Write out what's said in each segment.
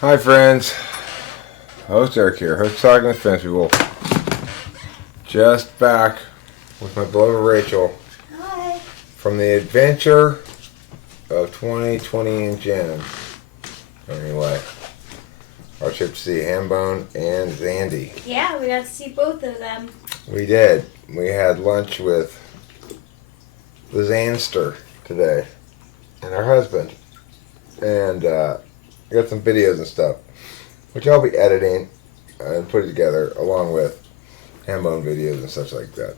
Hi friends, host Eric here, host Talking with Fancy Wolf. Just back with my beloved Rachel. Hi. From the adventure of 2020 in Jan. Anyway, our trip to see Hambone and Zandy. Yeah, we got to see both of them. We did. We had lunch with the Zanster today and her husband. And I got some videos and stuff, which I'll be editing and putting together along with Hambone videos and such like that.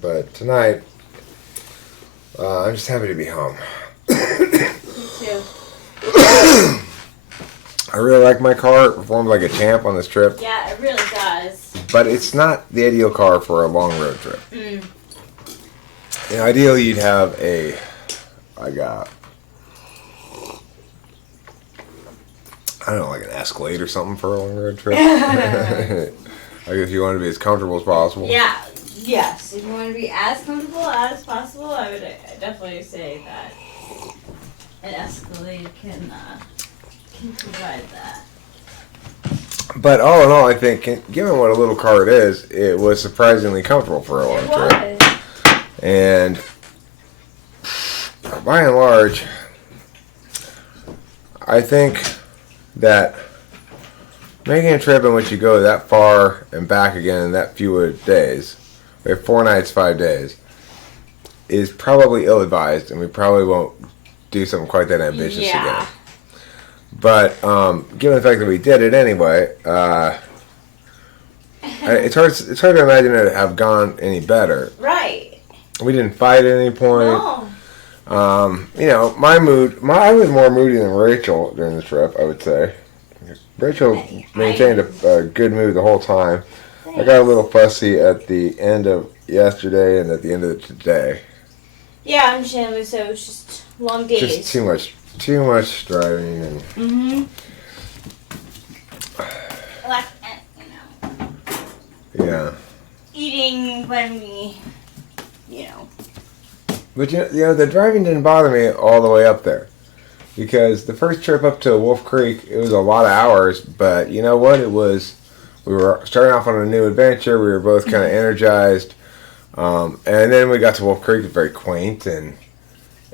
But tonight, I'm just happy to be home. Me too. I really like my car. It performed like a champ on this trip. Yeah, it really does. But it's not the ideal car for a long road trip. Mm. You know, ideally, you'd have I don't know, like an Escalade or something for a long road trip. I guess you want to be as comfortable as possible. Yeah. Yes. If you want to be as comfortable as possible, I would definitely say that an Escalade can provide that. But all in all, I think, given what a little car it is, it was surprisingly comfortable for a long trip. It was. And by and large, I think that making a trip in which you go that far and back again in that few days, we have 4 nights, 5 days, is probably ill-advised, and we probably won't do something quite that ambitious again. But given the fact that we did it anyway, it's hard to imagine it have gone any better. Right. We didn't fight at any point. No. You know, I was more moody than Rachel during the trip, I would say. Rachel maintained a good mood the whole time. Thanks. I got a little fussy at the end of yesterday and at the end of today. Yeah, understandably so. It's just long days. Just too much driving and. Mm-hmm. Like, Yeah. eating when we, But you know, the driving didn't bother me all the way up there. Because the first trip up to Wolf Creek, it was a lot of hours, but you know what? We were starting off on a new adventure, we were both kind of energized, and then we got to Wolf Creek, it's very quaint, and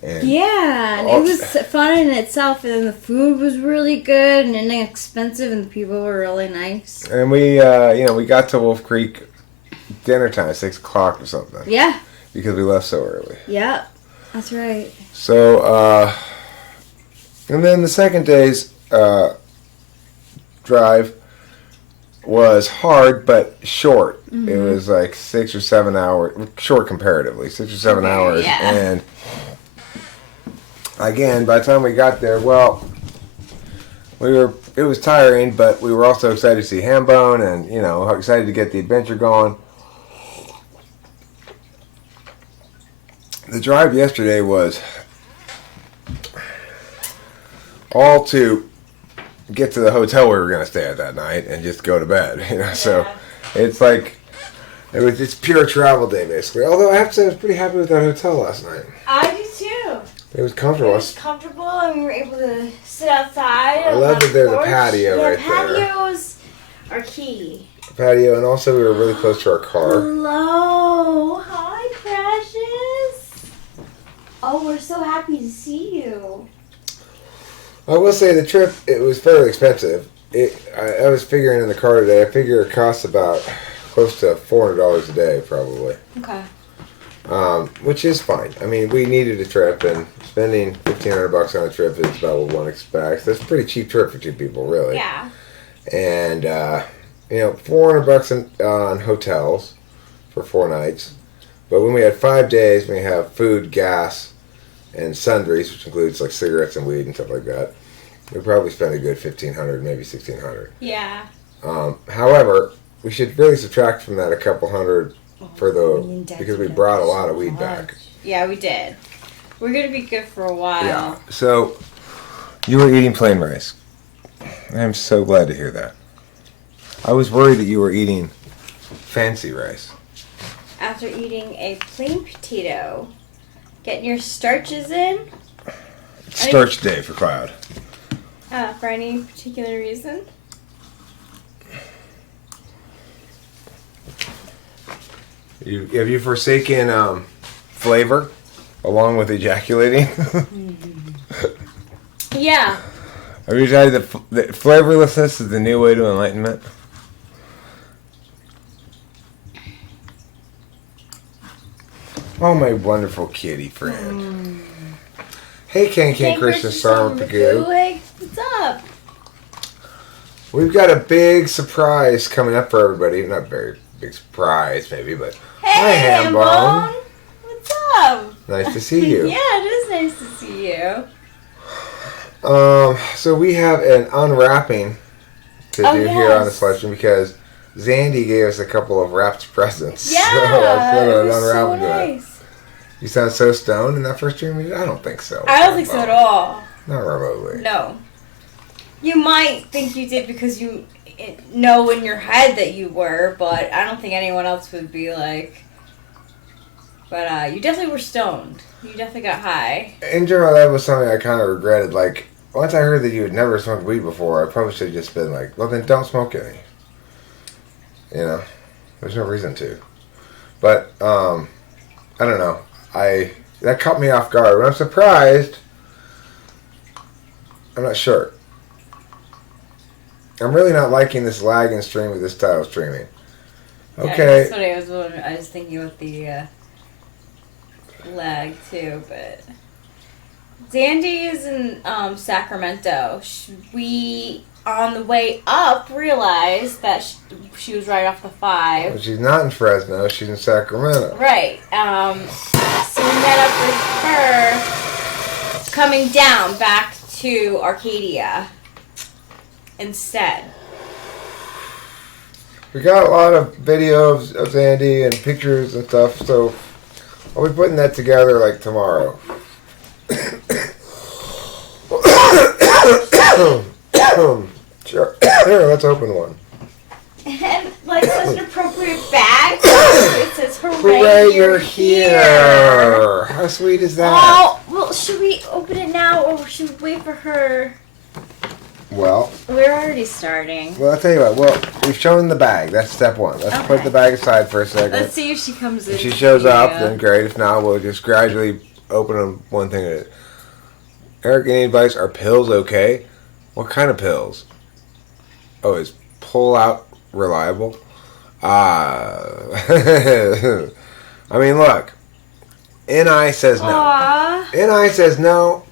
yeah, and it was fun in itself, and then the food was really good and inexpensive, and the people were really nice. And we got to Wolf Creek dinner time, 6 o'clock or something. Yeah. Because we left so early. Yep, that's right. So, and then the second day's drive was hard but short. Mm-hmm. It was like 6 or 7 hours, short comparatively, 6 or 7 hours. Yeah. And again, by the time we got there, well, it was tiring, but we were also excited to see Hambone and, excited to get the adventure going. The drive yesterday was all to get to the hotel we were going to stay at that night and just go to bed. Yeah. So it's like it's pure travel day basically. Although I have to say I was pretty happy with that hotel last night. I do too. It was comfortable. It was comfortable, and we were able to sit outside. I love that there's a patio right there. Patios are key. Patio, and also we were really close to our car. Hello, hi, precious. Oh, we're so happy to see you. I will say the trip, it was fairly expensive. I was figuring in the car today, I figure it costs about close to $400 a day probably. Okay. Which is fine. I mean, we needed a trip, and spending $1,500 on a trip is about what one expects. That's a pretty cheap trip for 2 people, really. Yeah. And, $400 on hotels for 4 nights. But when we had 5 days, we have food, gas, and sundries, which includes like cigarettes and weed and stuff like that. We probably spent a good $1,500, maybe $1,600. Yeah. However, we should really subtract from that a couple hundred because we brought a lot of weed back. Yeah, we did. We're gonna be good for a while. Yeah. So you were eating plain rice. I'm so glad to hear that. I was worried that you were eating fancy rice. After eating a plain potato, getting your starches in. Starch day for Cloud. For any particular reason? Have you forsaken flavor along with ejaculating? Yeah. Have you decided that flavorlessness is the new way to enlightenment? Oh, my wonderful kitty friend. Hey, Can Christian Star with the Goo. Hey, what's up? We've got a big surprise coming up for everybody. Not very big surprise, maybe, but hi, Hey, Hambone. What's up? Nice to see you. Yeah, it is nice to see you. So we have an unwrapping to do here on the yes. selection because Zandy gave us a couple of wrapped presents. Yeah, so I it was so unwrapped it. nice. You sound so stoned in that first dream. I don't think so. I don't think so at all. Not remotely. No. You might think you did because you know in your head that you were, but I don't think anyone else would be like. But you definitely were stoned. You definitely got high. In general, that was something I kind of regretted. Like, once I heard that you had never smoked weed before, I probably should have just been like, well, then don't smoke any. You know? There's no reason to. But, I don't know. That caught me off guard. But I'm surprised. I'm not sure. I'm really not liking this lag and stream with this style of streaming. Okay. Yeah, that's what I was thinking with the lag too, but Zandy is in Sacramento. We on the way up realized that she was right off the 5. Well, she's not in Fresno. She's in Sacramento. Right. So we met up with her coming down back to Arcadia instead. We got a lot of videos of Zandy and pictures and stuff, so I'll be putting that together like tomorrow. Sure. Here, let's open one. And like such an appropriate bag. It says Hooray, you're here. How sweet is that? Oh, well, should we open it now or should we wait for her? Well, We're already starting. I'll tell you what. Well, we've shown the bag. That's step one. Let's put the bag aside for a second. Let's see if she comes in. If she shows up, then great. If not, we'll just gradually open them one thing at a time. Eric, any advice? Are pills okay? What kind of pills? Oh, is pull out reliable? I mean, look. NI says no. Aww. NI says no.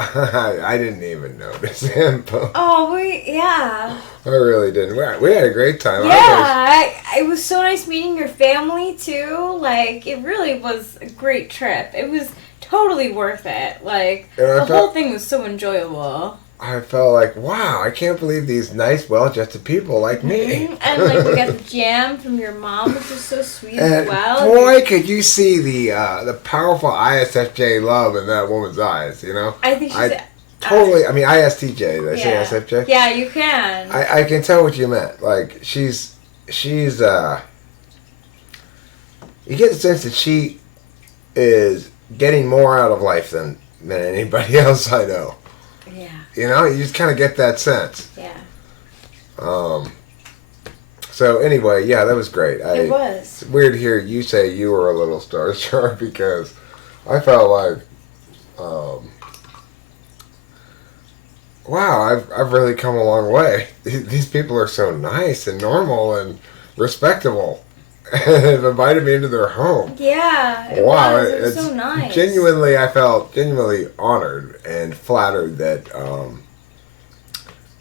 I didn't even notice him. Oh, yeah. I really didn't. We had a great time. Yeah, it was so nice meeting your family, too. Like, it really was a great trip. It was totally worth it. Like, the whole thing was so enjoyable. I felt like, wow, I can't believe these nice, well-adjusted people like me. And, like, we got the jam from your mom, which was so sweet And as well. boy, could you see the powerful ISFJ love in that woman's eyes, you know? I think she's... Totally, I mean, ISTJ, did I say ISFJ? Yeah, you can. I can tell what you meant. Like, she's, you get the sense that she is getting more out of life than anybody else I know. Yeah. You know, you just kind of get that sense. Yeah. So anyway, yeah, that was great. It was. It's weird to hear you say you were a little starstruck because I felt like, wow, I've really come a long way. These people are so nice and normal and respectable. And have invited me into their home. Yeah, it was so nice. I felt genuinely honored and flattered that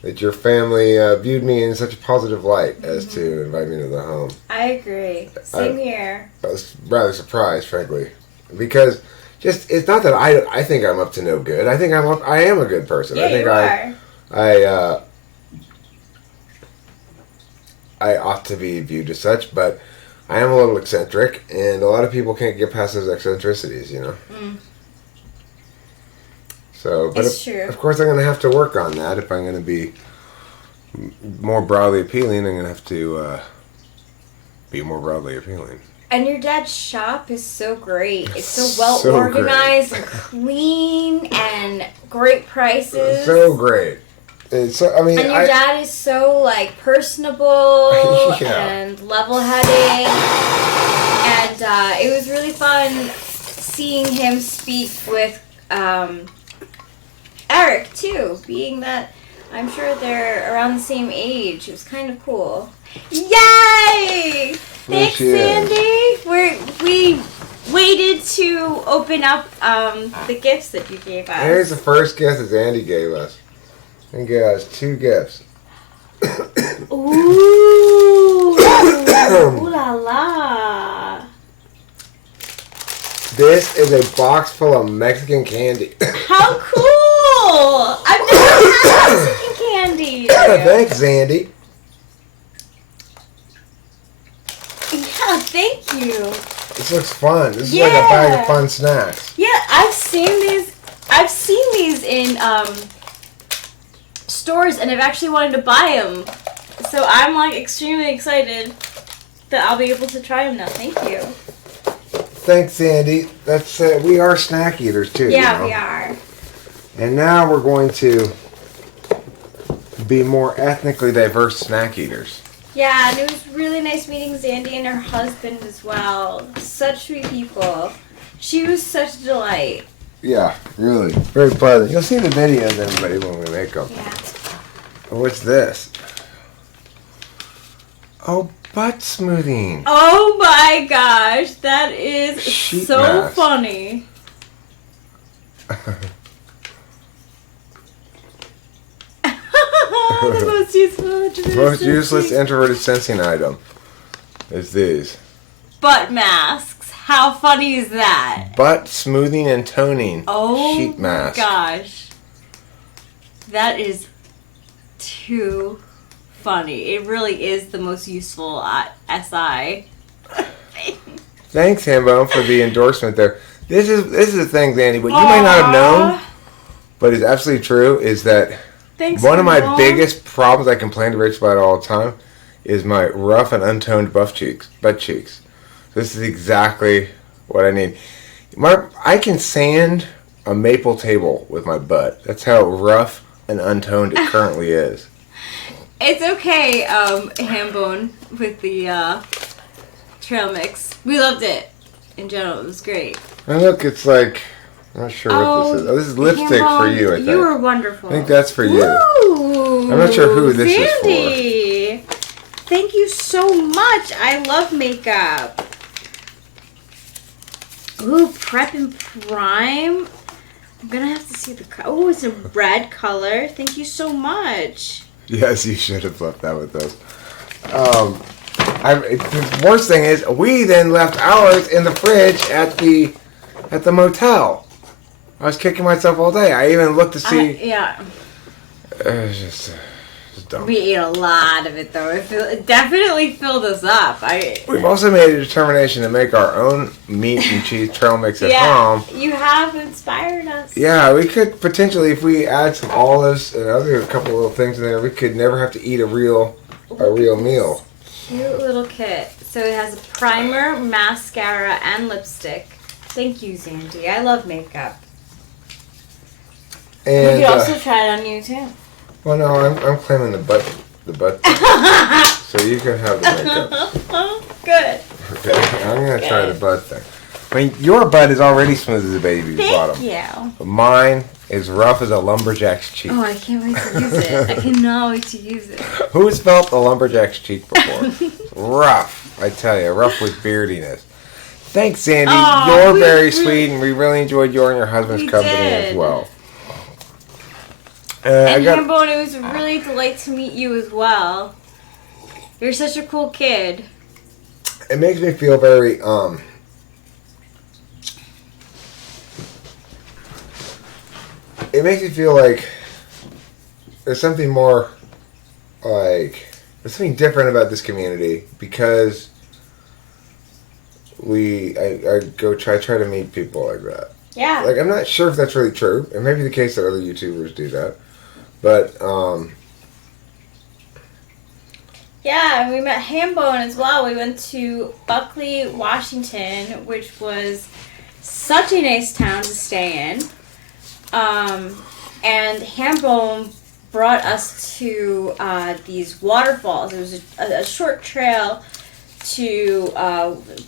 that your family viewed me in such a positive light as to invite me to the home. I agree. Same here. I was rather surprised, frankly, because it's not that I think I'm up to no good. I think I am a good person. Yeah, I think you are. I ought to be viewed as such, but I am a little eccentric, and a lot of people can't get past those eccentricities, you know. So, but true. Of course, I'm going to have to work on that. If I'm going to be more broadly appealing, I'm going to have to be more broadly appealing. And your dad's shop is so great. It's so well So organized and clean and great prices. So great. It's so, I mean, And your dad is so like personable Yeah. and level-headed. And it was really fun seeing him speak with Eric too, being that I'm sure they're around the same age. It was kind of cool. Yay! Thanks, Sandy. We waited to open up the gifts that you gave us. Here's the first gift that Zandy gave us. He gave us 2 gifts. Ooh, ooh la la! This is a box full of Mexican candy. How cool! I've never had Mexican candy. Thanks, Zandy. Yeah, thank you. This looks fun. This is like a bag of fun snacks. Yeah, I've seen these. I've seen these in stores, and I've actually wanted to buy them. So I'm like extremely excited that I'll be able to try them now. Thank you. Thanks, Sandy. That's we are snack eaters too. Yeah, you know? we are. And now we're going to be more ethnically diverse snack eaters. Yeah, and it was really nice meeting Zandy and her husband as well. Such sweet people. She was such a delight. Yeah, really. Very pleasant. You'll see the videos, everybody, when we make them. Yeah. What's this? Oh, butt smoothing. Oh my gosh, that is Sheet so mask. funny. The most useful Most useless introverted sensing item is these. butt masks. How funny is that? Butt smoothing and toning Oh sheet mask. my gosh. That is too funny. It really is the most useful SI. Thanks, Hambone, for the endorsement there. This is the thing, Zandy. What you might not have known, but is absolutely true, is that Thanks, one of my Mom. biggest problems I complain to Rich about all the time is my rough and untoned butt cheeks. This is exactly what I need. I can sand a maple table with my butt. That's how rough and untoned it currently is. It's okay, Hambone, with the trail mix. We loved it. In general, it was great. And look, it's like, I'm not sure what this is. Oh, this is lipstick for you, I think. You were wonderful. I think that's for you. Ooh, I'm not sure who this is for. Zandy. Thank you so much. I love makeup. Ooh, Prep and Prime. I'm gonna have to see the oh, it's a red color. Thank you so much. Yes, you should have left that with us. The worst thing is, we then left ours in the fridge at the motel. I was kicking myself all day. I even looked to see. Yeah. It was just dumb. We ate a lot of it though. It definitely filled us up. We've also made a determination to make our own meat and cheese trail mix at home. You have inspired us. Yeah, we could potentially, if we add some olives and other couple little things in there, we could never have to eat a real meal. Cute little kit. So it has a primer, mascara, and lipstick. Thank you, Zandy. I love makeup. And you could also try it on you too. well, no, I'm claiming the butt. So you can have the makeup. Good. Okay, I'm gonna try the butt thing. I mean, your butt is already smooth as a baby's bottom. Thank you. But mine is rough as a lumberjack's cheek. Oh, I can't wait to use it. I cannot wait to use it. Who's felt a lumberjack's cheek before? Rough, I tell you, rough with beardiness. Thanks, Sandy. You're very sweet, and we really enjoyed your and your husband's company as well. And Hambone, it was a really delight to meet you as well. You're such a cool kid. It makes me feel very it makes me feel like there's something more, like there's something different about this community because I try to meet people like that. Yeah. Like, I'm not sure if that's really true. It may be the case that other YouTubers do that. But, Yeah, and we met Hambone as well. We went to Buckley, Washington, which was such a nice town to stay in. And Hambone brought us to these waterfalls. It was a short trail to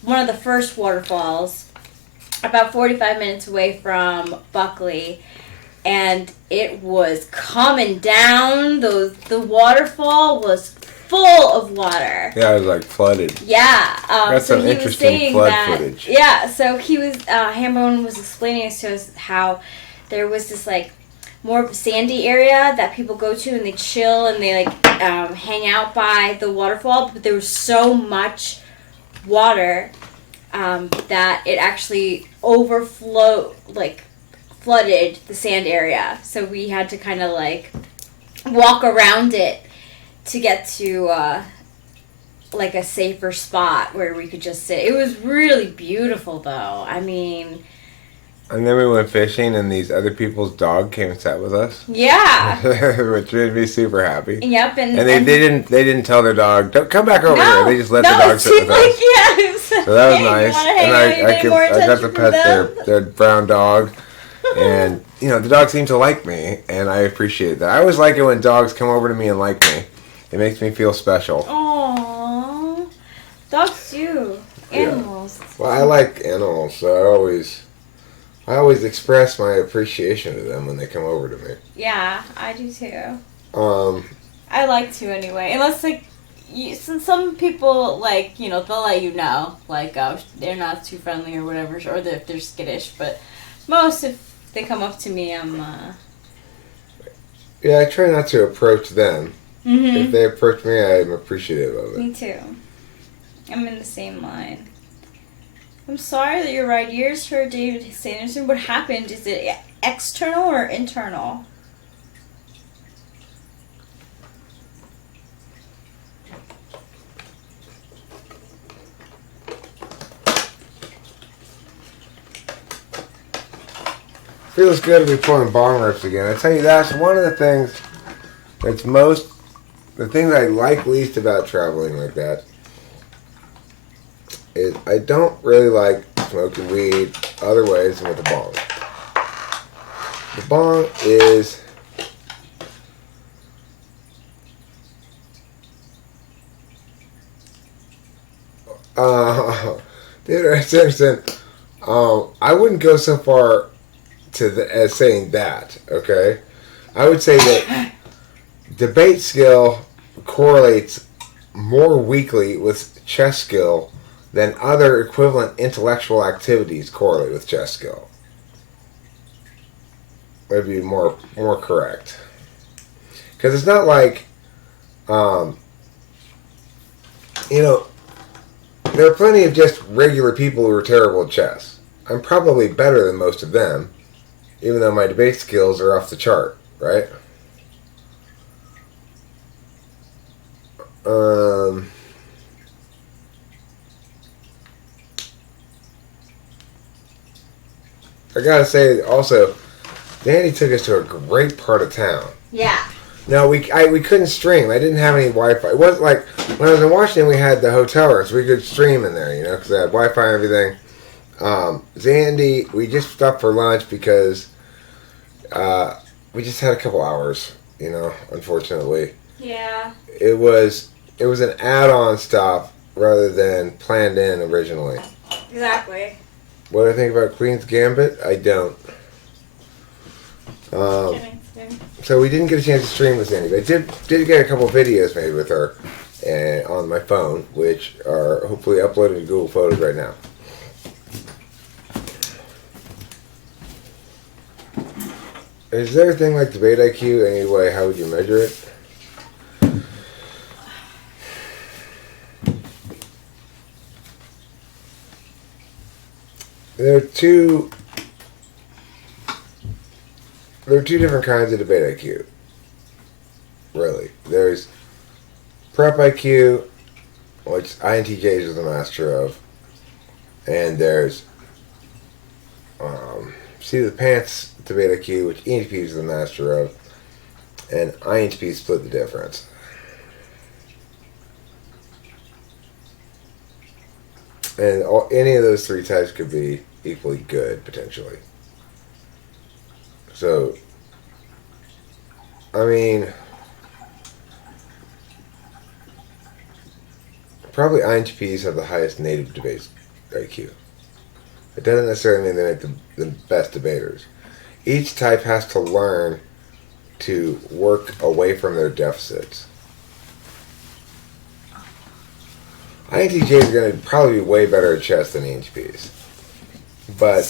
one of the first waterfalls, about 45 minutes away from Buckley. And it was coming down. The waterfall was full of water. Yeah, it was like flooded. Yeah. Got so some he was interesting saying flood that. footage. Yeah. So he was. Hambone was explaining to us how there was this like more of a sandy area that people go to and they chill and they like hang out by the waterfall, but there was so much water that it actually flooded the sand area. So we had to kind of like walk around it to get to like a safer spot where we could just sit. It was really beautiful though. I mean, And then we went fishing, and these other people's dog came and sat with us. yeah. Which made me super happy. Yep, And they didn't tell their dog, "Don't come back over here." They just let the dog sit with us. Yeah, So that was nice. And I got to pet their brown dog. And, you know, the dog seemed to like me, and I appreciate that. I always like it when dogs come over to me and like me. It makes me feel special. Aww. Dogs do. Animals. Well, I like animals, so I always express my appreciation to them when they come over to me. Yeah, I do too. Um, I like to anyway. Unless, like, some people, like, you know, they'll let you know. Like, they're not too friendly or whatever, or if they're skittish. But most, if they come up to me, I'm, yeah, I try not to approach them. Mm-hmm. If they approach me, I'm appreciative of it. Me too. I'm in the same line. I'm sorry that your right ears hurt, David Sanderson. What happened? Is it external or internal? Feels good to be pulling bong rips again. I tell you, that's one of the things the things I like least about traveling like that is I don't really like smoking weed other ways than with the bong. The bong is David Simpson. I wouldn't go so far as saying that. Okay, I would say that debate skill correlates more weakly with chess skill than other equivalent intellectual activities correlate with chess skill. Would be more correct. Because it's not like, you know, there are plenty of just regular people who are terrible at chess. I'm probably better than most of them, even though my debate skills are off the chart, right? I gotta say also, Danny took us to a great part of town. Yeah. No, we couldn't stream. I didn't have any Wi-Fi. It wasn't like when I was in Washington, we had the hotel room, so we could stream in there, you know, because they had Wi-Fi and everything. Zandy, we just stopped for lunch because we just had a couple hours, you know, unfortunately. Yeah. It was an add-on stop rather than planned in originally. Exactly. What do I think about Queen's Gambit? I don't. So we didn't get a chance to stream with Zandy, but I did get a couple of videos made with her on my phone, which are hopefully uploaded to Google Photos right now. Is there a thing like debate IQ anyway? How would you measure it? There are two different kinds of debate IQ. Really. There's prep IQ, which INTJs is the master of. And there's seat of the pants debate IQ, which ENTPs is the master of. And INTPs split the difference. And any of those three types could be equally good, potentially. So, I mean, probably INTPs have the highest native debate IQ. It doesn't necessarily mean they make the best debaters. Each type has to learn to work away from their deficits. INTJs are going to probably be way better at chess than ENTPs. But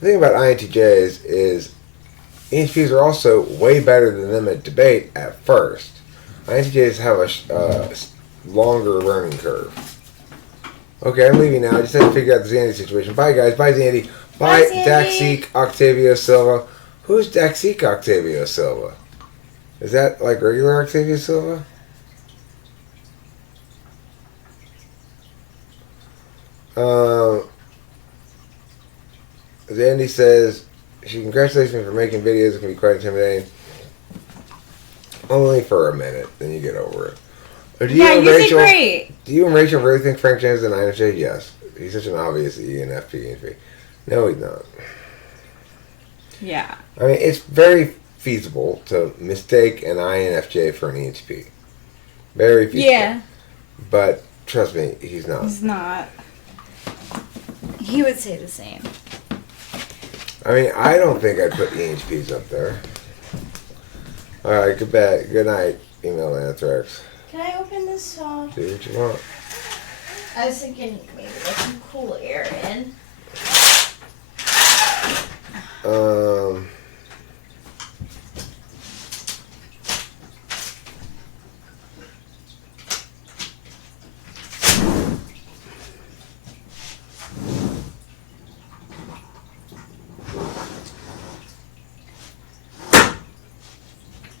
the thing about INTJs is ENTPs are also way better than them at debate at first. INTJs have a longer learning curve. Okay, I'm leaving now. I just had to figure out the Zandy situation. Bye, guys. Bye, Zandy. Bye, Daxique Octavio Silva. Who's Daxique Octavio Silva? Is that like regular Octavio Silva? Zandy says she congratulates me for making videos. It can be quite intimidating. Only for a minute, then you get over it. Do you and Rachel, great. Do you and Rachel really think Frank James is an INFJ? Yes. He's such an obvious ENFP. No, he's not. Yeah. I mean, it's very feasible to mistake an INFJ for an ENTP. Very feasible. Yeah. But trust me, he's not. He's not. He would say the same. I mean, I don't think I'd put ENTPs up there. Alright, good night, email Anthrax. Can I open this? Do what you want. I was thinking maybe let some cool air in.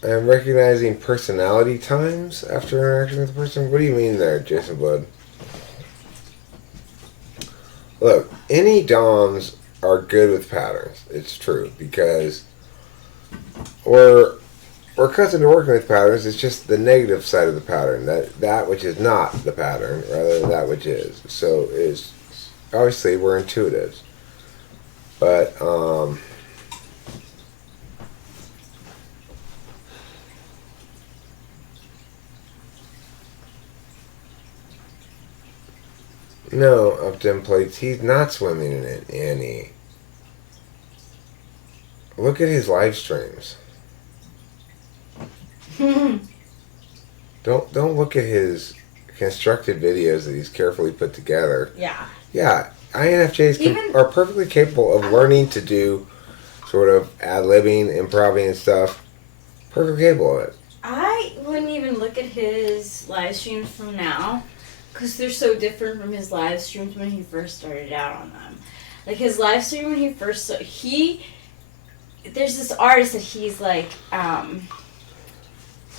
I'm recognizing personality times after interacting with a person. What do you mean there, Jason Blood? Look, any DOMs are good with patterns. It's true, because we're accustomed to working with patterns. It's just the negative side of the pattern, that which is not the pattern, rather than that which is. So is obviously we're intuitives, but no, up dim plates. He's not swimming in it, Annie. Look at his live streams. Don't look at his constructed videos that he's carefully put together. Yeah. Yeah, INFJs are perfectly capable of learning to do sort of ad-libbing, improvising and stuff. Perfectly capable of it. I wouldn't even look at his live streams from now, because they're so different from his live streams when he first started out on them. Like his live stream when he first there's this artist that he's like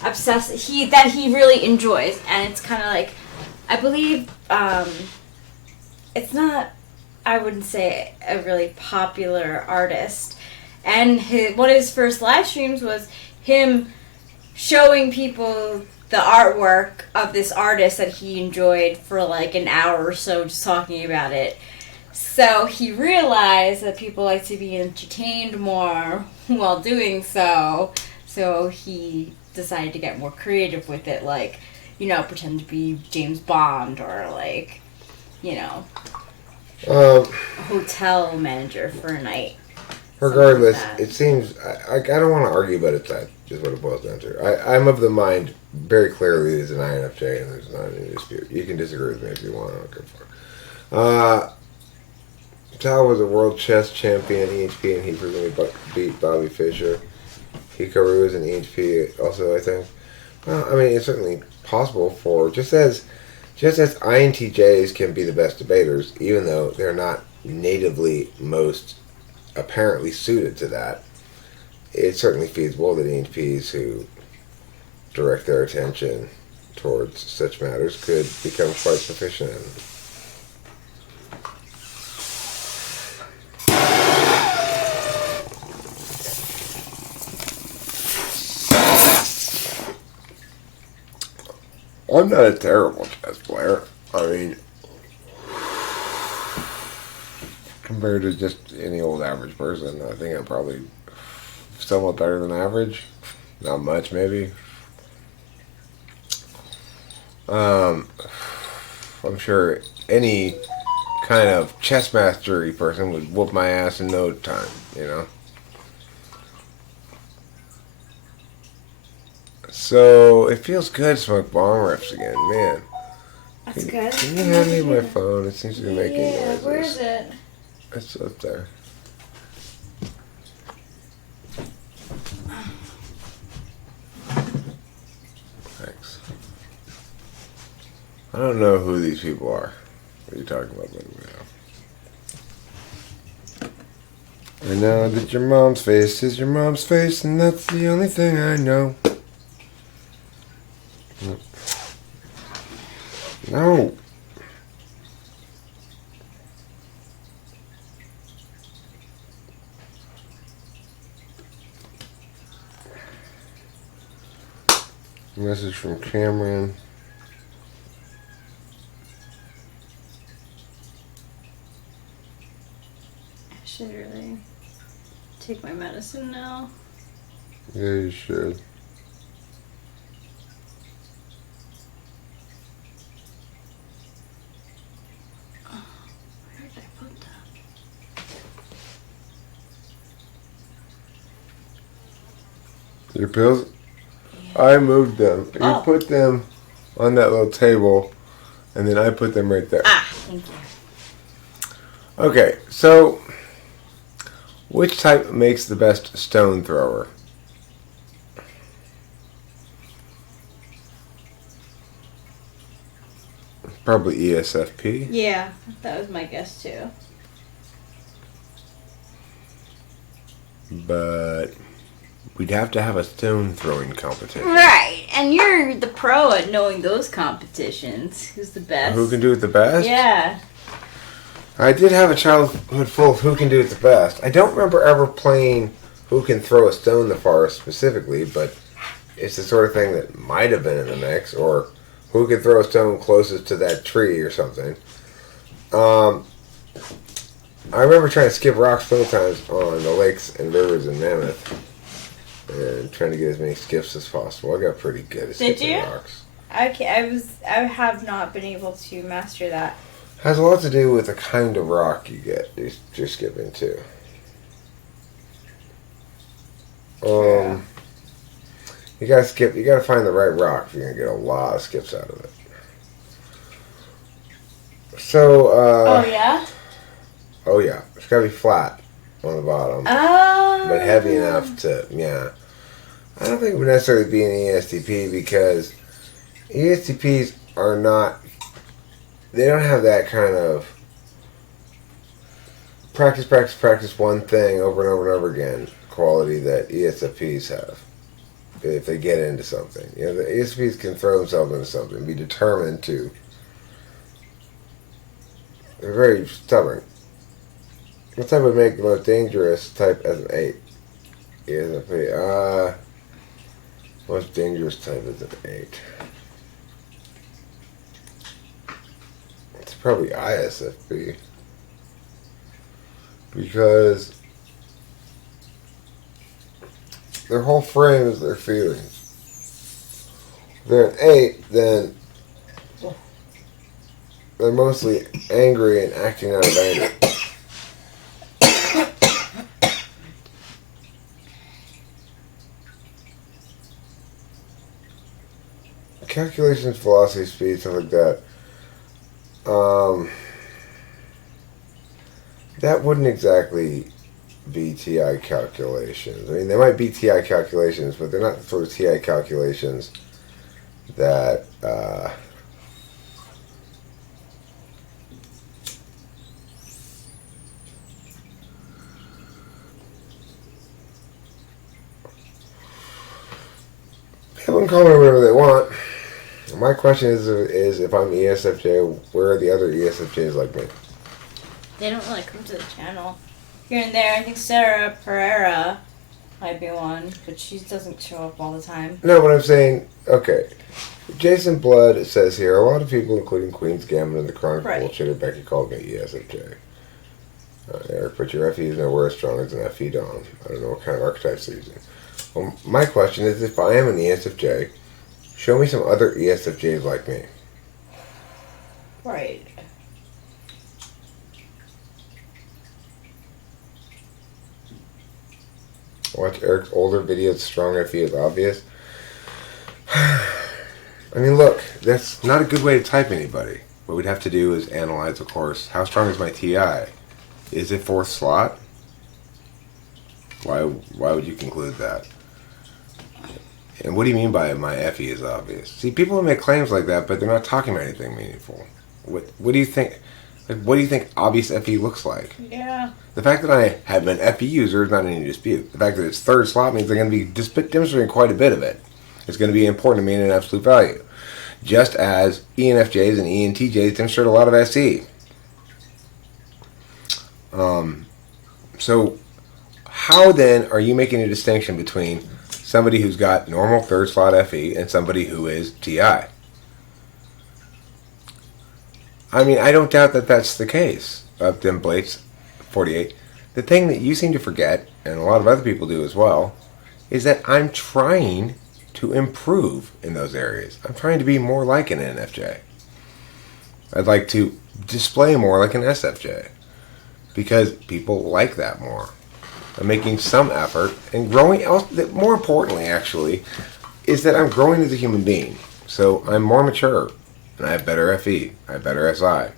obsessed that he really enjoys, and it's kind of like, I believe it's not, I wouldn't say a really popular artist, and one of his first live streams was him showing people the artwork of this artist that he enjoyed for like an hour or so, just talking about it. So he realized that people like to be entertained more while doing so. So he decided to get more creative with it, like, you know, pretend to be James Bond, or like, you know, a hotel manager for a night. Regardless, like it seems, I don't want to argue about it, that is what it boils down to. I'm of the mind very clearly there's an INFJ and there's not any dispute. You can disagree with me if you want, I don't care for it. Tal was a world chess champion, EHP, and he presumably beat Bobby Fischer. Hikaru is an EHP also, I think. Well, I mean, it's certainly possible for, just as INTJs can be the best debaters, even though they're not natively most apparently suited to that, it's certainly feasible that ENTPs who direct their attention towards such matters could become quite proficient in them. I'm not a terrible chess player. I mean, compared to just any old average person, I think I'm probably somewhat better than average. Not much, maybe. I'm sure any kind of chess mastery person would whoop my ass in no time, you know? So, it feels good to smoke bong rips again, man. That's good. Can you hand me my phone? It seems to be making noises. Where is it? It's up there. Thanks. I don't know who these people are. What are you talking about, by the way? I know that your mom's face is your mom's face, and that's the only thing I know. No. Message from Cameron. I should really take my medicine now. Yeah, you should. Where did I put that? Your pills? I moved them. You Oh. put them on that little table, and then I put them right there. Ah, thank you. Okay, so which type makes the best stone thrower? Probably ESFP. Yeah, that was my guess too. But we'd have to have a stone throwing competition. Right, and you're the pro at knowing those competitions. Who's the best? Who can do it the best? Yeah. I did have a childhood full of who can do it the best. I don't remember ever playing who can throw a stone the farthest specifically, but it's the sort of thing that might have been in the mix, or who can throw a stone closest to that tree or something. I remember trying to skip rocks plenty of times on the lakes and rivers in Mammoth, and trying to get as many skips as possible. I got pretty good at Did skipping you? rocks. I have not been able to master that. Has a lot to do with the kind of rock you get you're skipping too. You gotta find the right rock if you're gonna get a lot of skips out of it. So, Oh yeah. oh yeah, it's gotta be flat on the bottom, Oh. but heavy enough to, yeah. I don't think it would necessarily be an ESTP because ESTPs are not, they don't have that kind of practice one thing over and over and over again quality that ESFPs have. If they get into something, you know, the ESFPs can throw themselves into something, be determined to. They're very stubborn. What type would make the most dangerous type as an 8? ESFP. Most dangerous type is an 8. It's probably ISFP. Because their whole frame is their feelings. If they're an 8, then they're mostly angry and acting out of anger. Calculations, velocity, speed, stuff like that. That wouldn't exactly be TI calculations. I mean, they might be TI calculations, but they're not the sort of TI calculations that people can call me whatever they want. My question is if I'm ESFJ, where are the other ESFJs like me? They don't really come to the channel. Here and there, I think Sarah Pereira might be one, but she doesn't show up all the time. No, but I'm saying, okay. Jason Blood says here, a lot of people, including Queen's Gambit and the Chronic Right. Bullshitter, Becky called me ESFJ. Eric, but your FE is nowhere as strong as an FE Dom. I don't know what kind of archetypes they're using. Well, my question is, if I am an ESFJ, show me some other ESFJs like me. Right. Watch Eric's older videos, strong FE is obvious. I mean, look, that's not a good way to type anybody. What we'd have to do is analyze, of course, how strong is my TI? Is it fourth slot? Why would you conclude that? And what do you mean by my FE is obvious? See, people make claims like that, but they're not talking about anything meaningful. What do you think? Like, what do you think obvious FE looks like? Yeah. The fact that I have an FE user is not any dispute. The fact that it's third slot means they're going to be demonstrating quite a bit of it. It's going to be important to me in an absolute value. Just as ENFJs and ENTJs demonstrate a lot of SE. So how then are you making a distinction between somebody who's got normal third slot FE and somebody who is TI? I mean, I don't doubt that that's the case of Dim Blades 48. The thing that you seem to forget, and a lot of other people do as well, is that I'm trying to improve in those areas. I'm trying to be more like an NFJ. I'd like to display more like an SFJ because people like that more. I'm making some effort and growing. More importantly, actually, is that I'm growing as a human being. So I'm more mature and I have better FE. I have better SI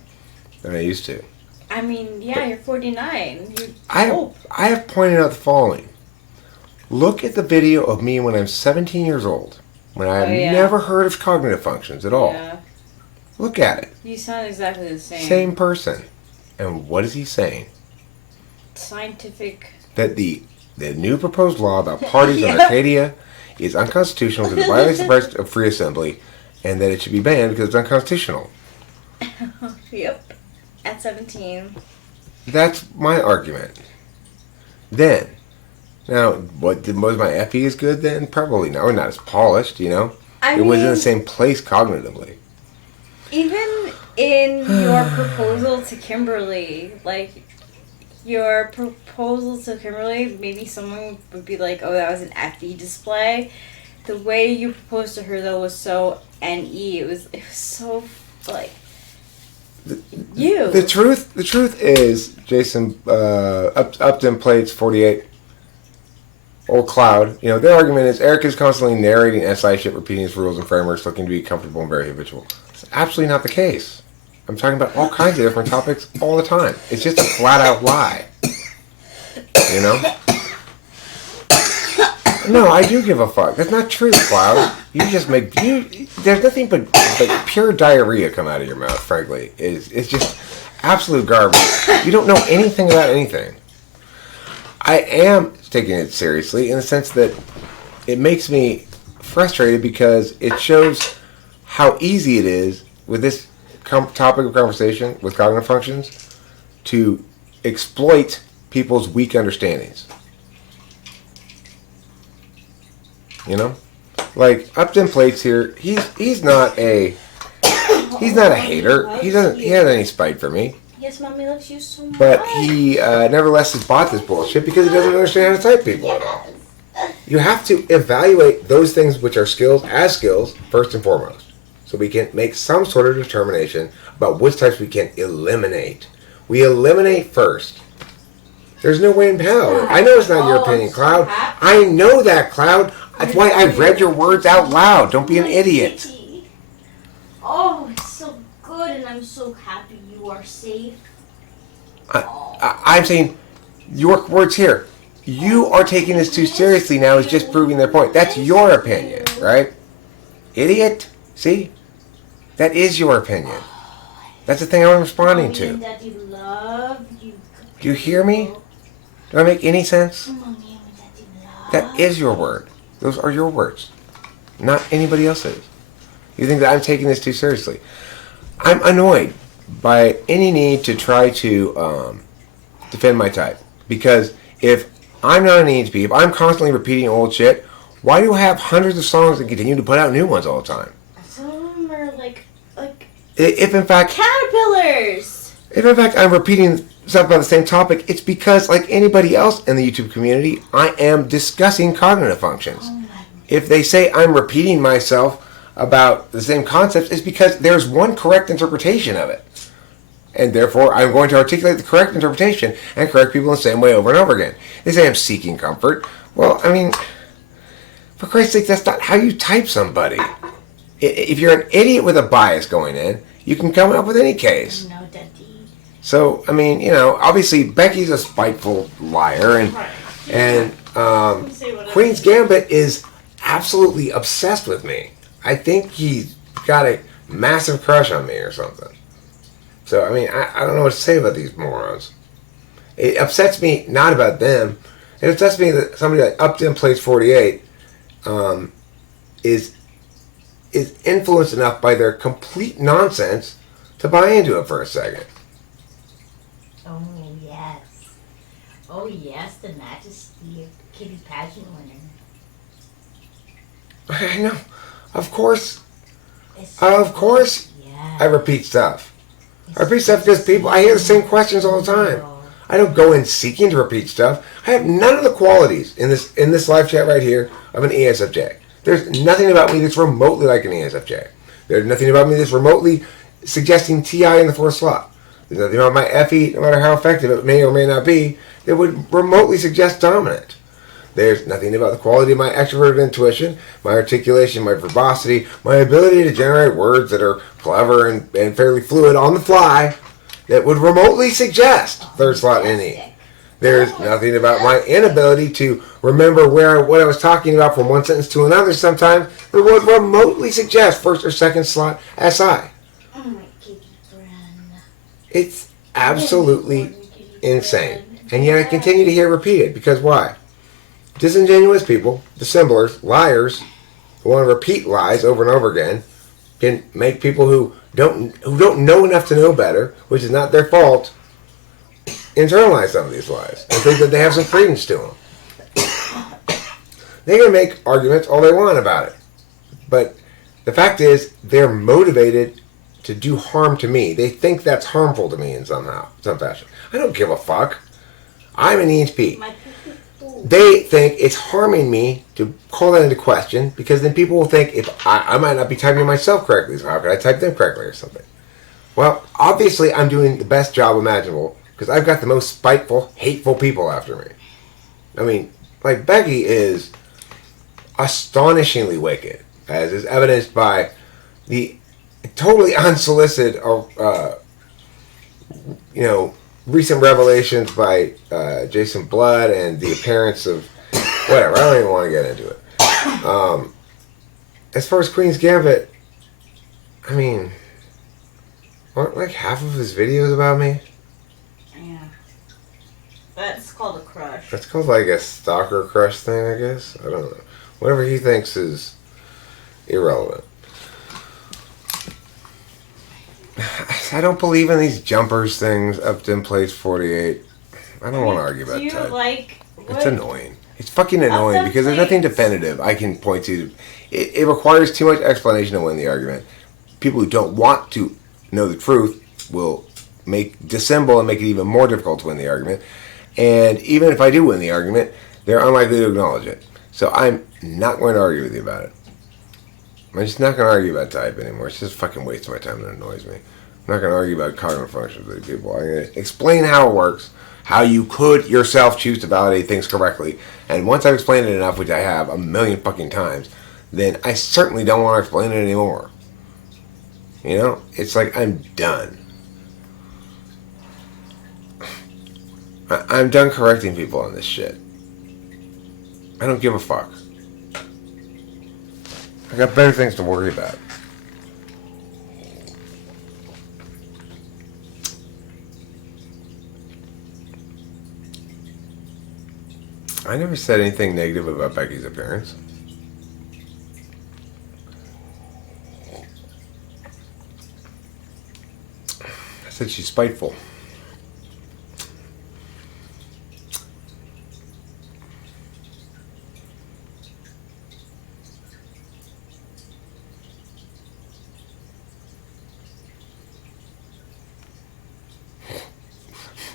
than I used to. I mean, yeah, you're 49. I have pointed out the following. Look at the video of me when I'm 17 years old, when I have never heard of cognitive functions at all. Yeah. Look at it. You sound exactly the same. Same person. And what is he saying? Scientific. That the new proposed law about parties in Arcadia is unconstitutional because it violates the rights of free assembly, and that it should be banned because it's unconstitutional. Yep. At 17. That's my argument. Then, now, was my FE as good then? Probably not. Or not as polished, you know? I it was in the same place cognitively. Even in your proposal to Kimberly, like, your proposal to Kimberly, maybe someone would be like, oh, that was an FE display. The way you proposed to her, though, was so NE. It was so, like, you. The truth is, Jason, Upton Plates 48, Old Cloud, you know, their argument is Eric is constantly narrating SI shit, repeating his rules and frameworks, looking to be comfortable and very habitual. It's absolutely not the case. I'm talking about all kinds of different topics all the time. It's just a flat out lie. You know? No, I do give a fuck. That's not true, Cloud. You just make there's nothing but pure diarrhea come out of your mouth, frankly. It's just absolute garbage. You don't know anything about anything. I am taking it seriously in the sense that it makes me frustrated because it shows how easy it is with this topic of conversation with cognitive functions to exploit people's weak understandings. You know, like Upton Plates here. He's not a hater. He hasn't any spite for me. Yes, Mommy loves you so much. But he nevertheless has bought this bullshit because he doesn't understand how to type people at all. You have to evaluate those things which are skills as skills first and foremost, so we can make some sort of determination about which types we can eliminate. We eliminate first. There's no way in hell. I know it's not your opinion, Cloud. I know that, Cloud. That's why I read your words out loud. Don't be an idiot. Oh, it's so good, and I'm so happy you are safe. I'm saying your words here. You are taking this too seriously now is just proving their point. That's your opinion, right? Idiot. See? That is your opinion. That's the thing I'm responding Mommy and to. Daddy love you. Do you hear me? Do I make any sense? Mommy and Daddy love That is your word. Those are your words. Not anybody else's. You think that I'm taking this too seriously. I'm annoyed by any need to try to defend my type. Because if I'm not an EHP. If I'm constantly repeating old shit, why do I have hundreds of songs and continue to put out new ones all the time? Some of them are like If in fact caterpillars. If in fact I'm repeating stuff about the same topic, it's because, like anybody else in the YouTube community, I am discussing cognitive functions. Oh my. If they say I'm repeating myself about the same concepts, it's because there's one correct interpretation of it. And therefore, I'm going to articulate the correct interpretation and correct people in the same way over and over again. They say I'm seeking comfort. Well, I mean, for Christ's sake, that's not how you type somebody. If you're an idiot with a bias going in, you can come up with any case. No, Daddy. So, I mean, you know, obviously Becky's a spiteful liar, and Queen's Gambit is absolutely obsessed with me. I think he's got a massive crush on me or something. So, I mean, I don't know what to say about these morons. It upsets me not about them. It upsets me that somebody like Upton Plays 48 is influenced enough by their complete nonsense to buy into it for a second. Oh, yes. Oh, yes, the Majesty of Kitty Pageant winner. I know. Of course. Yes. I repeat stuff. I repeat stuff because I hear the same questions all the time. I don't go in seeking to repeat stuff. I have none of the qualities in this live chat right here of an ESFJ. There's nothing about me that's remotely like an ESFJ. There's nothing about me that's remotely suggesting TI in the fourth slot. There's nothing about my FE, no matter how effective it may or may not be, that would remotely suggest dominant. There's nothing about the quality of my extroverted intuition, my articulation, my verbosity, my ability to generate words that are clever and fairly fluid on the fly that would remotely suggest third slot NE. There's nothing about my inability to remember what I was talking about from one sentence to another sometimes that would remotely suggest first or second slot SI. Oh, my kitty friend. It's absolutely insane. And yet I continue to hear it repeated. Because why? Disingenuous people, dissemblers, liars, who want to repeat lies over and over again, can make people who don't know enough to know better, which is not their fault, internalize some of these lies and think that they have some credence to them. They can make arguments all they want about it. But the fact is, they're motivated to do harm to me. They think that's harmful to me in some fashion. I don't give a fuck. I'm an EHP. They think it's harming me to call that into question because then people will think if I might not be typing myself correctly, so how could I type them correctly or something? Well, obviously I'm doing the best job imaginable because I've got the most spiteful, hateful people after me. I mean, like Becky is astonishingly wicked, as is evidenced by the totally unsolicited, recent revelations by Jason Blood and the appearance of whatever. I don't even want to get into it. As far as Queen's Gambit, I mean, aren't like half of his videos about me? Yeah. That's called a crush. That's called like a stalker crush thing, I guess. I don't know. Whatever he thinks is irrelevant. I don't believe in these jumpers things. Upton Plays 48. I don't want to argue about Do you that. like... It's annoying. It's fucking annoying Upton because there's nothing Plays. definitive I can point to. It requires too much explanation to win the argument. People who don't want to know the truth will dissemble and make it even more difficult to win the argument. And even if I do win the argument, they're unlikely to acknowledge it. So I'm not going to argue with you about it. I'm just not going to argue about type anymore. It's just fucking wasting my time and it annoys me. I'm not going to argue about cognitive functions with people. I'm going to explain how it works, how you could yourself choose to validate things correctly. And once I've explained it enough, which I have a million fucking times, then I certainly don't want to explain it anymore. You know? It's like I'm done. I'm done correcting people on this shit. I don't give a fuck. I got better things to worry about. I never said anything negative about Becky's appearance. I said she's spiteful.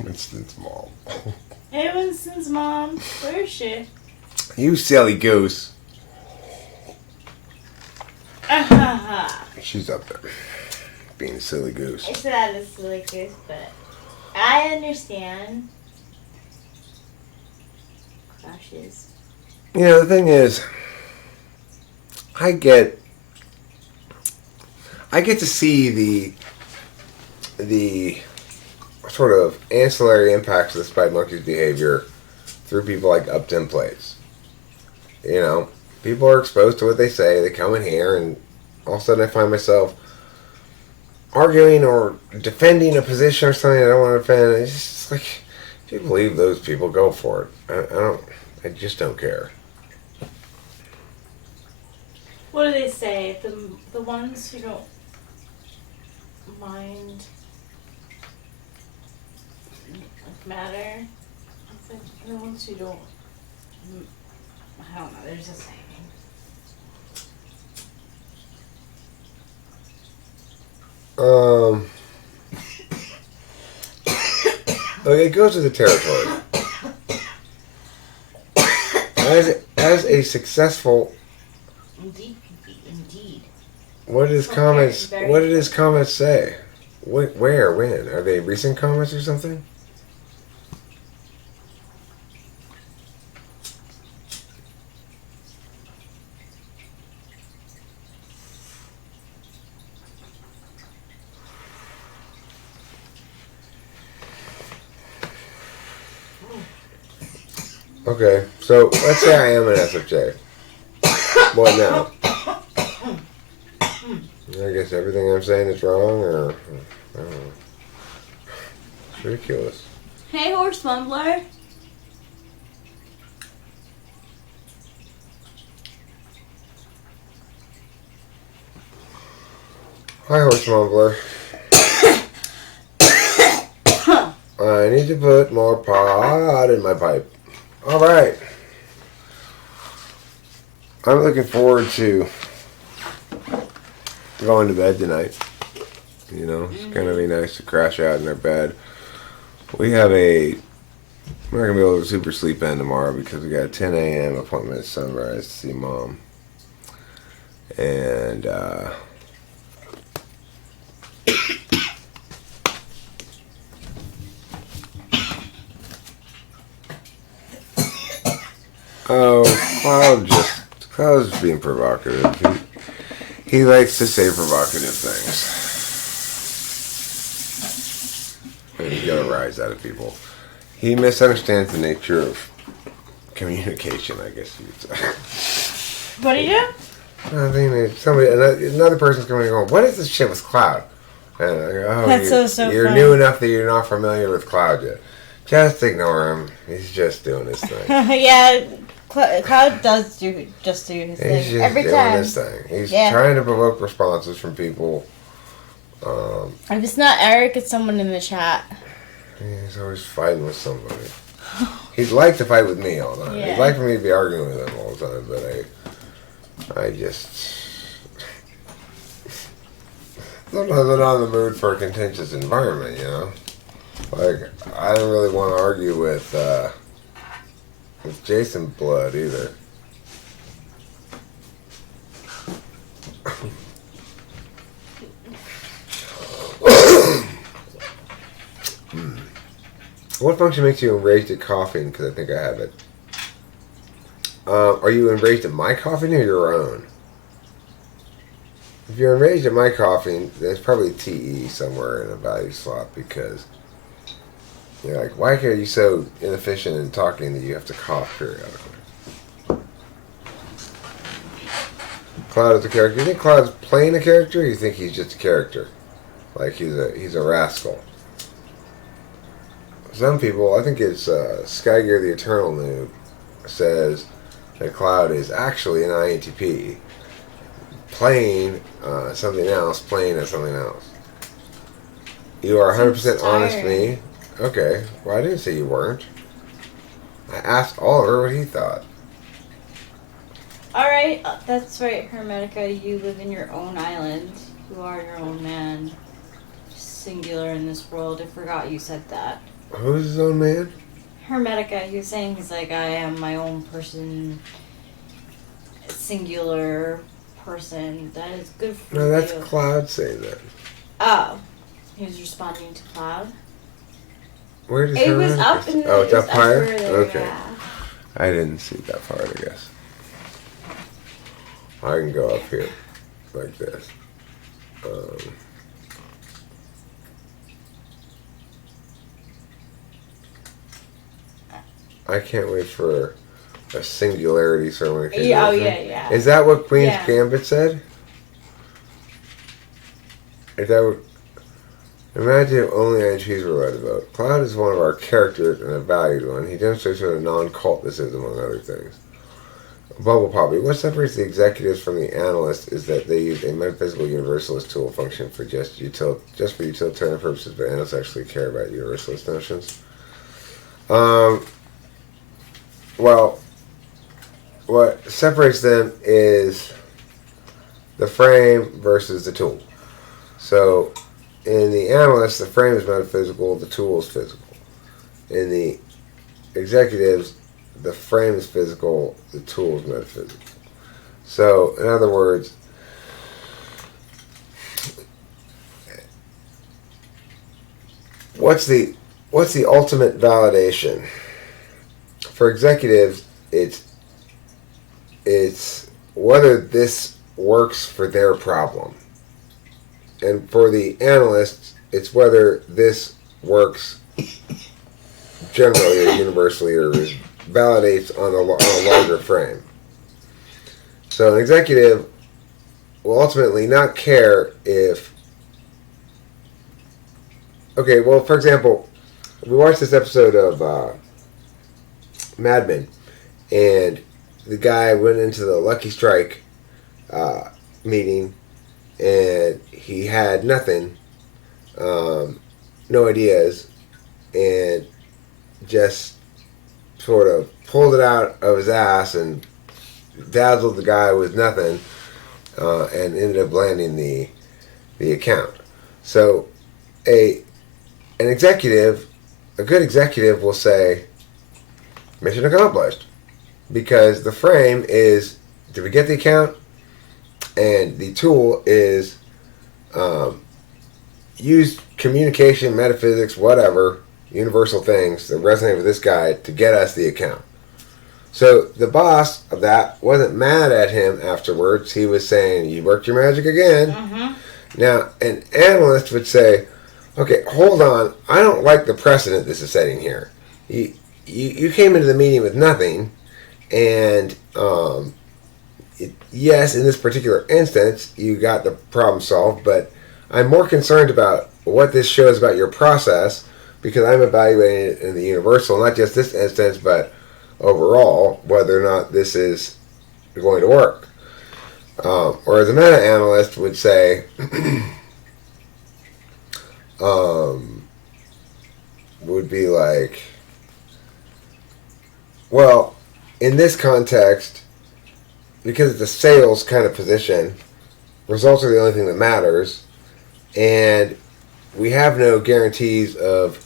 Winston's mom. Hey, Winston's mom. Where is she? You silly goose. She's up there. Being a silly goose. It's not a silly goose, but I understand. Crushes. You know, the thing is, I get to see the sort of ancillary impacts of the Spider Monkey's behavior through people like Upton Place. You know, people are exposed to what they say. They come in here, and all of a sudden I find myself arguing or defending a position or something I don't want to defend. It's just like, if you believe those people, go for it. I just don't care. What do they say? The ones who don't mind matter. It's like the ones who don't. I don't know. There's a saying. Okay, it goes with the territory. As a successful. Indeed. What did his Okay, comments? very What did his comments say? Where? When? Are they recent comments or something? Okay, so let's say I am an SFJ. What now? I guess everything I'm saying is wrong, or I don't know. It's ridiculous. Hey, horse mumbler. Hi, horse mumbler. I need to put more pot in my pipe. All right. I'm looking forward to going to bed tonight. You know, it's gonna be nice to crash out in our bed. We're not gonna be able to super sleep in tomorrow because we got a 10 a.m. appointment at sunrise to see Mom. And Cloud's just being provocative. He likes to say provocative things. And you get a rise out of people. He misunderstands the nature of communication, I guess you could say. What do you do? I think another person's coming and going, what is this shit with Cloud? And I go, oh, That's so you're funny. new enough that you're not familiar with Cloud yet. Just ignore him. He's just doing his thing. Yeah, Cloud does do his He's thing just every doing time. his thing. He's Yeah. trying to provoke responses from people. If it's not Eric, it's someone in the chat. He's always fighting with somebody. He'd like to fight with me all the time. Yeah. He'd like for me to be arguing with him all the time, but I just... Sometimes I'm not in the mood for a contentious environment, you know? Like, I don't really want to argue with Jason Blood either. What function makes you enraged at coughing? Because I think I have it. Are you enraged at my coughing or your own? If you're enraged at my coughing, there's probably TE somewhere in a value slot because you're like, why are you so inefficient in talking that you have to cough periodically? Cloud is a character. You think Cloud's playing a character, or you think he's just a character? Like he's a rascal? Some people, I think it's Skygear the Eternal Noob, says that Cloud is actually an INTP, playing something else, playing as something else. You are 100% honest with me. Okay, well I didn't say you weren't. I asked Oliver what he thought. Alright, that's right, Hermetica. You live in your own island. You are your own man. Singular in this world. I forgot you said that. Who's his own man? Hermetica, he was saying he's like, I am my own person, singular person. That is good for No, that's you. Cloud saying that. Oh. He was responding to Cloud? Where does It was Hermetica up say- in the... Oh, it's it was up higher? further, Okay. yeah. I didn't see that part, I guess. I can go up here like this. I can't wait for a singularity ceremony. Yeah, oh, yeah. Is that what Queen's Yeah. Gambit said? Is that what... Imagine if only IGs were allowed to vote. Cloud is one of our characters and a valued one. He demonstrates what a non-cultist is, among other things. Bubble Poppy. What separates the executives from the analysts is that they use a metaphysical universalist tool function for just for utilitarian purposes, but analysts actually care about universalist notions. Well, what separates them is the frame versus the tool. So, in the analyst, the frame is metaphysical, the tool is physical. In the executives, the frame is physical, the tool is metaphysical. So, in other words, what's the ultimate validation? For executives, it's whether this works for their problem. And for the analysts, it's whether this works generally or universally or validates on a larger frame. So an executive will ultimately not care if... Okay, well, for example, we watched this episode of Mad Men, and the guy went into the Lucky Strike meeting, and he had nothing, no ideas, and just sort of pulled it out of his ass and dazzled the guy with nothing, and ended up landing the account. So a good executive will say, mission accomplished, because the frame is, did we get the account? And the tool is use communication, metaphysics, whatever, universal things that resonate with this guy to get us the account. So the boss of that wasn't mad at him afterwards. He was saying, you worked your magic again. Mm-hmm. Now, an analyst would say, okay, hold on, I don't like the precedent this is setting here. You came into the meeting with nothing, and yes, in this particular instance, you got the problem solved, but I'm more concerned about what this shows about your process, because I'm evaluating it in the universal, not just this instance, but overall, whether or not this is going to work. Or as a meta-analyst would say, would be like, well, in this context, because it's a sales kind of position, results are the only thing that matters, and we have no guarantees of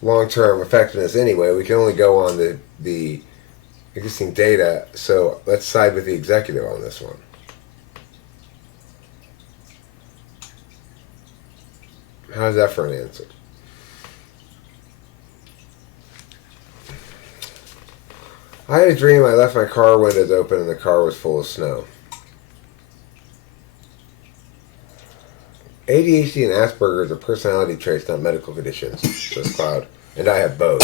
long-term effectiveness anyway. We can only go on the existing data, so let's side with the executive on this one. How's that for an answer? I had a dream I left my car windows open and the car was full of snow. ADHD and Asperger's are personality traits, not medical conditions, says Cloud. And I have both.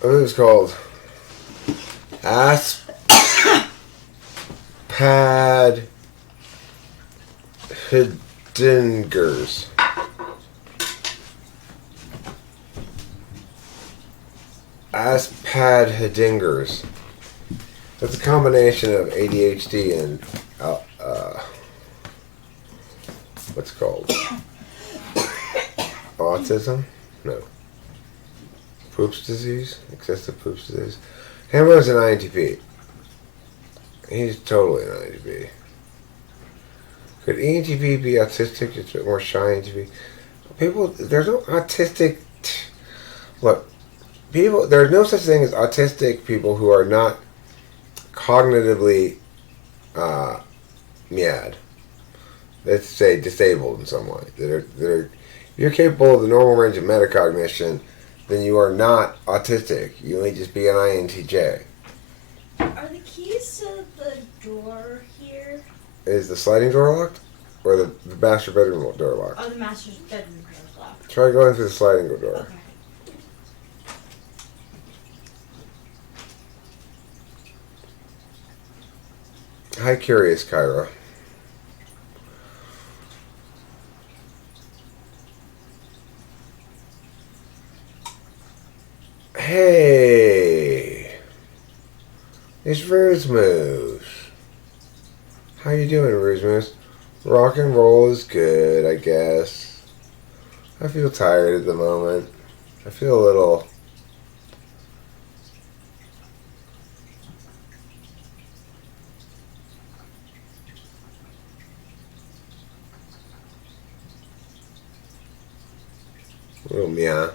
What is it called? Aspadhidingers. Aspadhidingers. That's a combination of ADHD and what's it called? Autism? No. Poop's disease? Excessive Poop's disease. Hammer is an INTP. He's totally an INTP. Could ENTP be autistic? Just a bit more shy ENTP. People, there's no autistic. Look, people. There's no such thing as autistic people who are not cognitively mad. Let's say disabled in some way. If you're capable of the normal range of metacognition, then you are not autistic. You may just be an INTJ. Are the keys to the door here? Is the sliding door locked? Or the master bedroom door locked? Oh, the master's bedroom door is locked. Try going through the sliding door. Okay. Hi, curious Kyra. Hey, it's Rosemoose. How you doing, Rosemoose? Rock and roll is good, I guess. I feel tired at the moment. I feel a little... meow.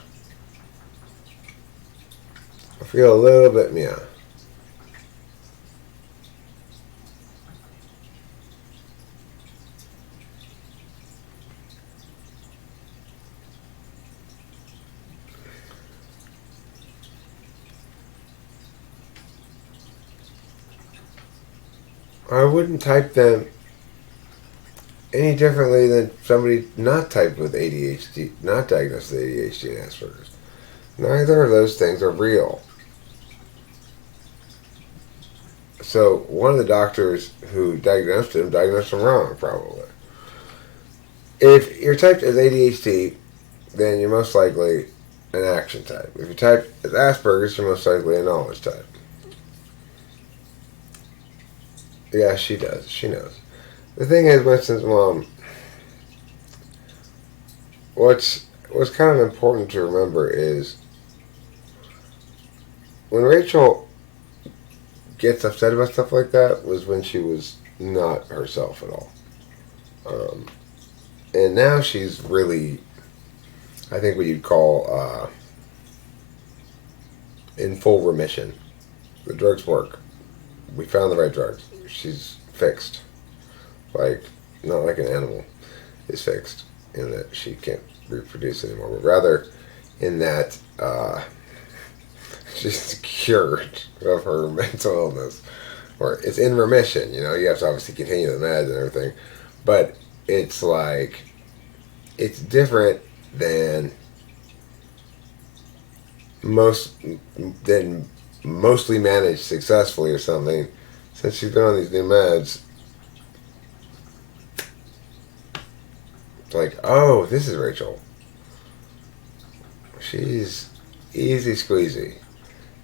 I feel a little bit meow. I wouldn't type them any differently than somebody not typed with ADHD, not diagnosed with ADHD and Asperger's. Neither of those things are real. So one of the doctors who diagnosed him wrong, probably. If you're typed as ADHD, then you're most likely an action type. If you're typed as Asperger's, you're most likely a knowledge type. Yeah, she does. She knows. The thing is, Winston's mom, what's kind of important to remember is when Rachel gets upset about stuff like that was when she was not herself at all. And now she's really, I think what you'd call in full remission. The drugs work. We found the right drugs. She's fixed. Like, not like an animal is fixed in that she can't reproduce anymore, but rather in that she's cured of her mental illness. Or it's in remission, you know, you have to obviously continue the meds and everything. But it's like, it's different than mostly managed successfully or something. Since she's been on these new meds, it's like, oh, this is Rachel. She's easy squeezy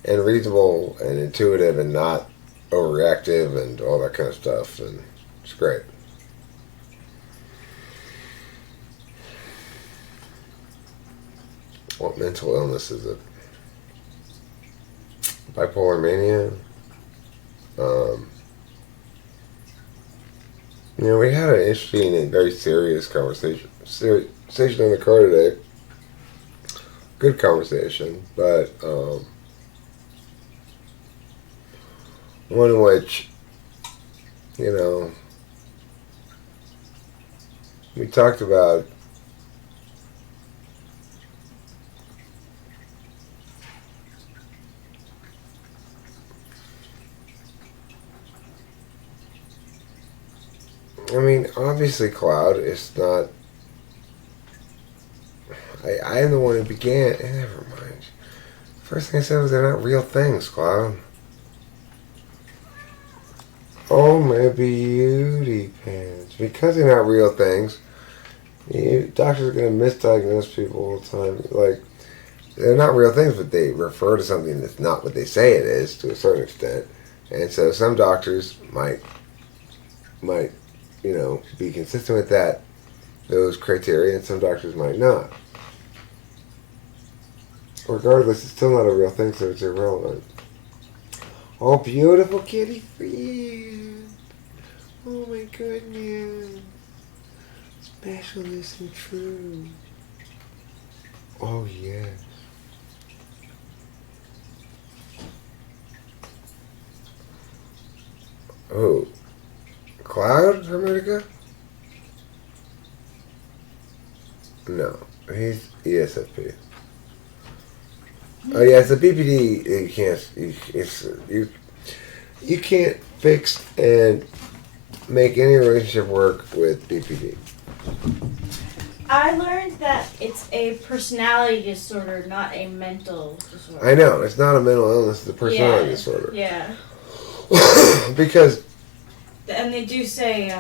and reasonable and intuitive and not overreactive and all that kind of stuff, and it's great. What mental illness is it? Bipolar mania? You know, we had an interesting and very serious conversation in the car today. Good conversation, but one in which, you know, we talked about I mean, obviously, Cloud is not. I am the one who began. Never mind. First thing I said was they're not real things, Cloud. Oh, my beauty pants. Because they're not real things, doctors are going to misdiagnose people all the time. Like, they're not real things, but they refer to something that's not what they say it is to a certain extent. And so some doctors might you know, be consistent with those criteria, and some doctors might not. Regardless, it's still not a real thing, so it's irrelevant. Oh, beautiful kitty friend. Oh my goodness. Specialness and true. Oh, yes. Oh, Cloud, America? No, he's ESFP. Oh yeah, it's a BPD. You can't. You can't fix and make any relationship work with BPD. I learned that it's a personality disorder, not a mental disorder. I know it's not a mental illness; it's a personality Yeah. disorder. Yeah. Because And they do say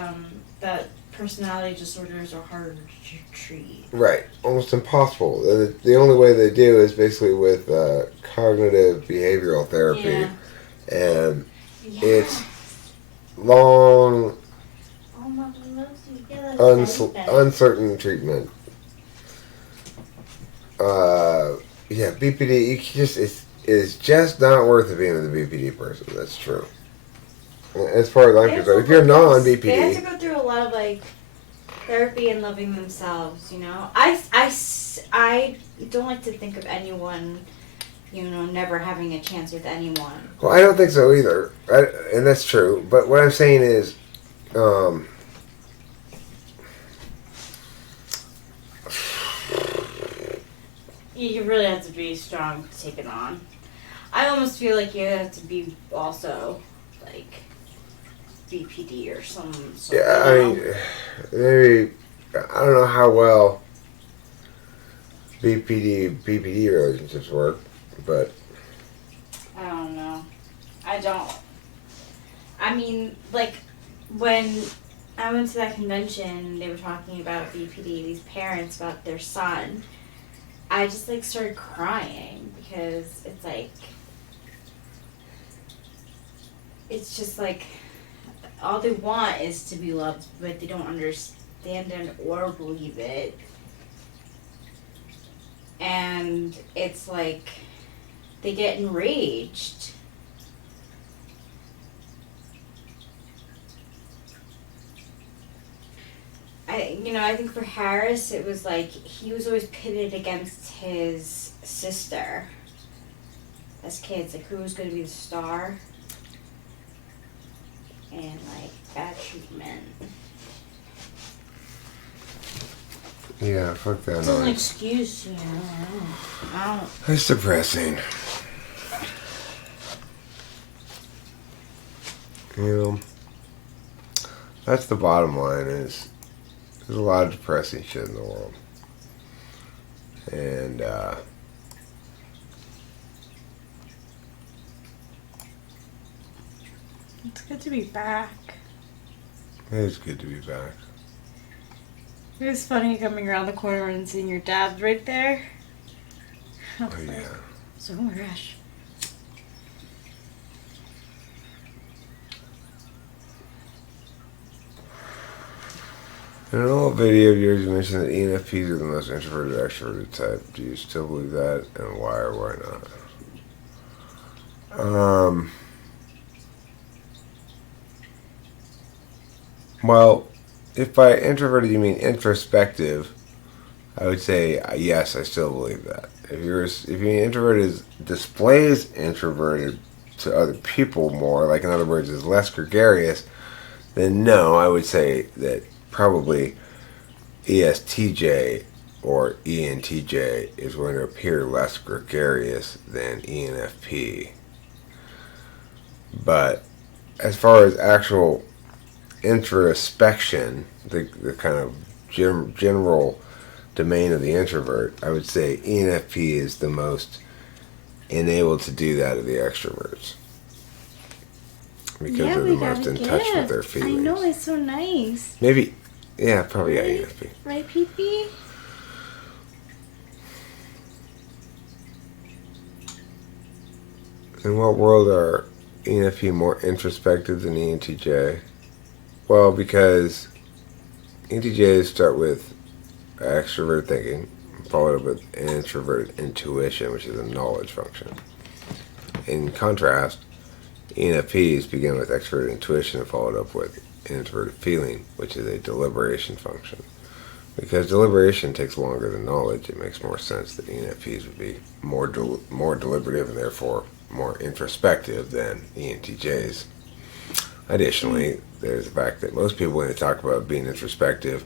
that personality disorders are harder to treat. right, almost impossible. The only way they do is basically with cognitive behavioral therapy, Yeah. and Yes. it's long, Oh, Mama loves you. Yeah, that's uncertain treatment. Yeah, BPD. You just is just not worth it being with a BPD person. That's true. As far as I'm concerned, if you're They have non-BPD, to go through a lot of like therapy and loving themselves. You know, I don't like to think of anyone, never having a chance with anyone. well, I don't think so either, and that's true. But what I'm saying is, You really have to be strong to take it on. I almost feel like you have to be also like BPD or some sort. yeah, I mean, maybe I don't know how well BPD relationships work, but I don't know. I don't. I mean, like when I went to that convention, they were talking about BPD. These parents about their son. I just like started crying because it's like it's just like all they want is to be loved, but they don't understand it or believe it. And it's like they get enraged. I think for Harris, it was like he was always pitted against his sister. As kids, like who was going to be the star, and like bad treatment. yeah, fuck that It's an noise. excuse, I don't. It's depressing. That's the bottom line. Is there's a lot of depressing shit in the world, and It's good to be back. it's good to be back. It was funny coming around the corner and seeing your dad right there. Oh yeah. So, oh my gosh. In an old video of yours, you mentioned that ENFPs are the most introverted extroverted type. Do you still believe that, and why or why not? Well, if by introverted you mean introspective, I would say yes, I still believe that. If you mean introverted is displays introverted to other people more, like in other words, is less gregarious, then no, I would say that probably ESTJ or ENTJ is going to appear less gregarious than ENFP. But as far as actual introspection, the kind of general domain of the introvert, I would say ENFP is the most enabled to do that of the extroverts. Because they're the most in touch with their feelings. I know, it's so nice. Maybe, yeah, probably yeah, ENFP. Right, Pee-Pee? In what world are ENFP more introspective than ENTJ? Well, because ENTJs start with extrovert thinking, followed up with introverted intuition, which is a knowledge function. In contrast, ENFPs begin with extroverted intuition and followed up with introverted feeling, which is a deliberation function. Because deliberation takes longer than knowledge, it makes more sense that ENFPs would be more deliberative and therefore more introspective than ENTJs. Additionally, there's the fact that most people, when they talk about being introspective,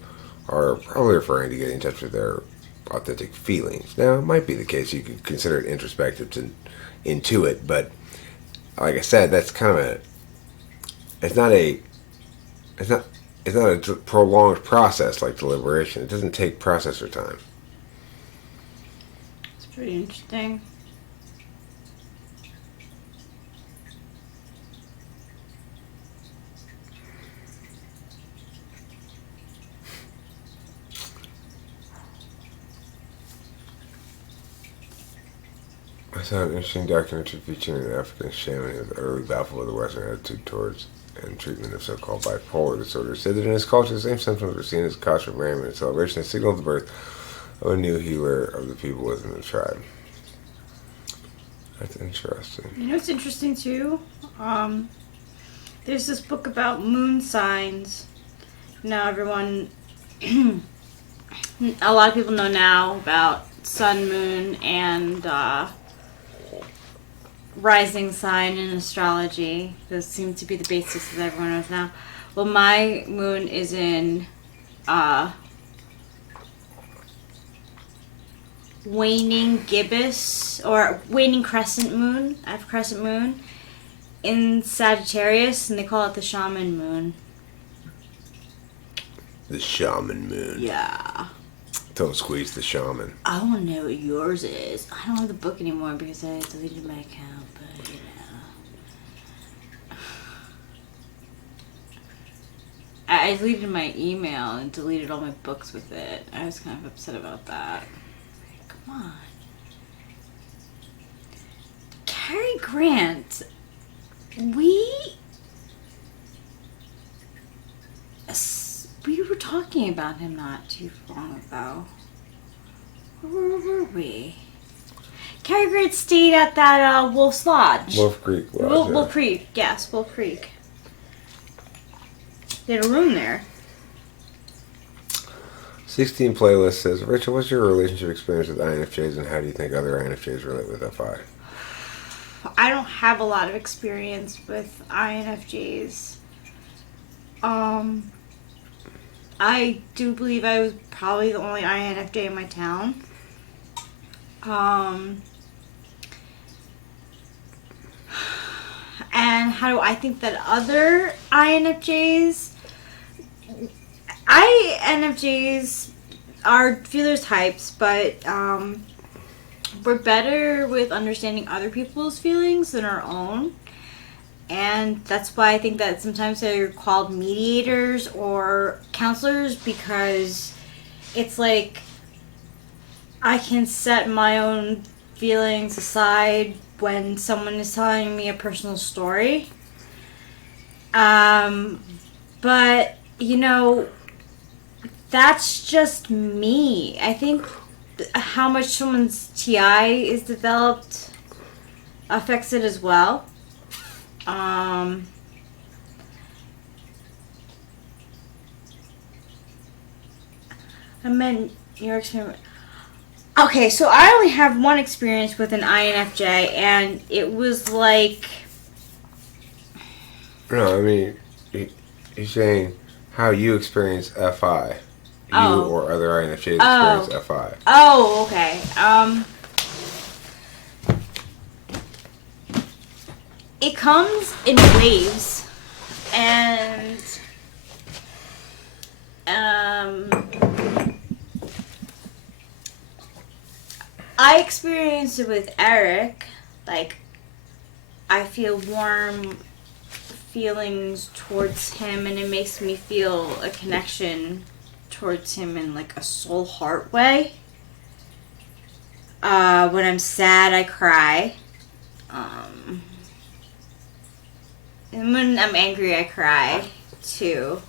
are probably referring to getting in touch with their authentic feelings. Now, it might be the case you could consider it introspective to intuit, but like I said, that's kind of it's not a prolonged process like deliberation. It doesn't take processor time. It's pretty interesting. I saw an interesting documentary featuring an African shaman who was utterly baffled with the Western attitude towards and treatment of so-called bipolar disorder. Said that in his culture, the same symptoms were seen as cause for merriment and celebration and signaled the birth of a new healer of the people within the tribe. That's interesting. You know what's interesting too? There's this book about moon signs. Now everyone, a lot of people know now about sun, moon, and rising sign in astrology. Those seem to be the basics that everyone knows now. Well, my moon is in waning gibbous or waning crescent moon. I have crescent moon in Sagittarius, and they call it the shaman moon. The shaman moon. Yeah. Don't squeeze the shaman. I want to know what yours is. I don't have the book anymore because I deleted my account, but you know. I deleted my email and deleted all my books with it. I was kind of upset about that. Come on. Cary Grant, we were talking about him not too long ago. Where were we? Cary Grant stayed at that Wolf's Lodge. Wolf Creek Lodge. Wolf Creek, yes, Wolf Creek. They had a room there. 16 Playlist says, Rachel, what's your relationship experience with INFJs and how do you think other INFJs relate with FI? I don't have a lot of experience with INFJs. I do believe I was probably the only INFJ in my town. And how do I think that other INFJs are feelers types, but we're better with understanding other people's feelings than our own. And that's why I think that sometimes they're called mediators or counselors, because it's like I can set my own feelings aside when someone is telling me a personal story. But, you know, that's just me. I think how much someone's TI is developed affects it as well. I meant your experience. Okay, so I only have one experience with an INFJ, and it was like... No, I mean, he's saying how you experience FI. You or other INFJs experience FI. Oh, okay. It comes in waves, and I experienced it with Eric. Like, I feel warm feelings towards him, and it makes me feel a connection towards him in like a soul heart way. When I'm sad, I cry. And when I'm angry, I cry too.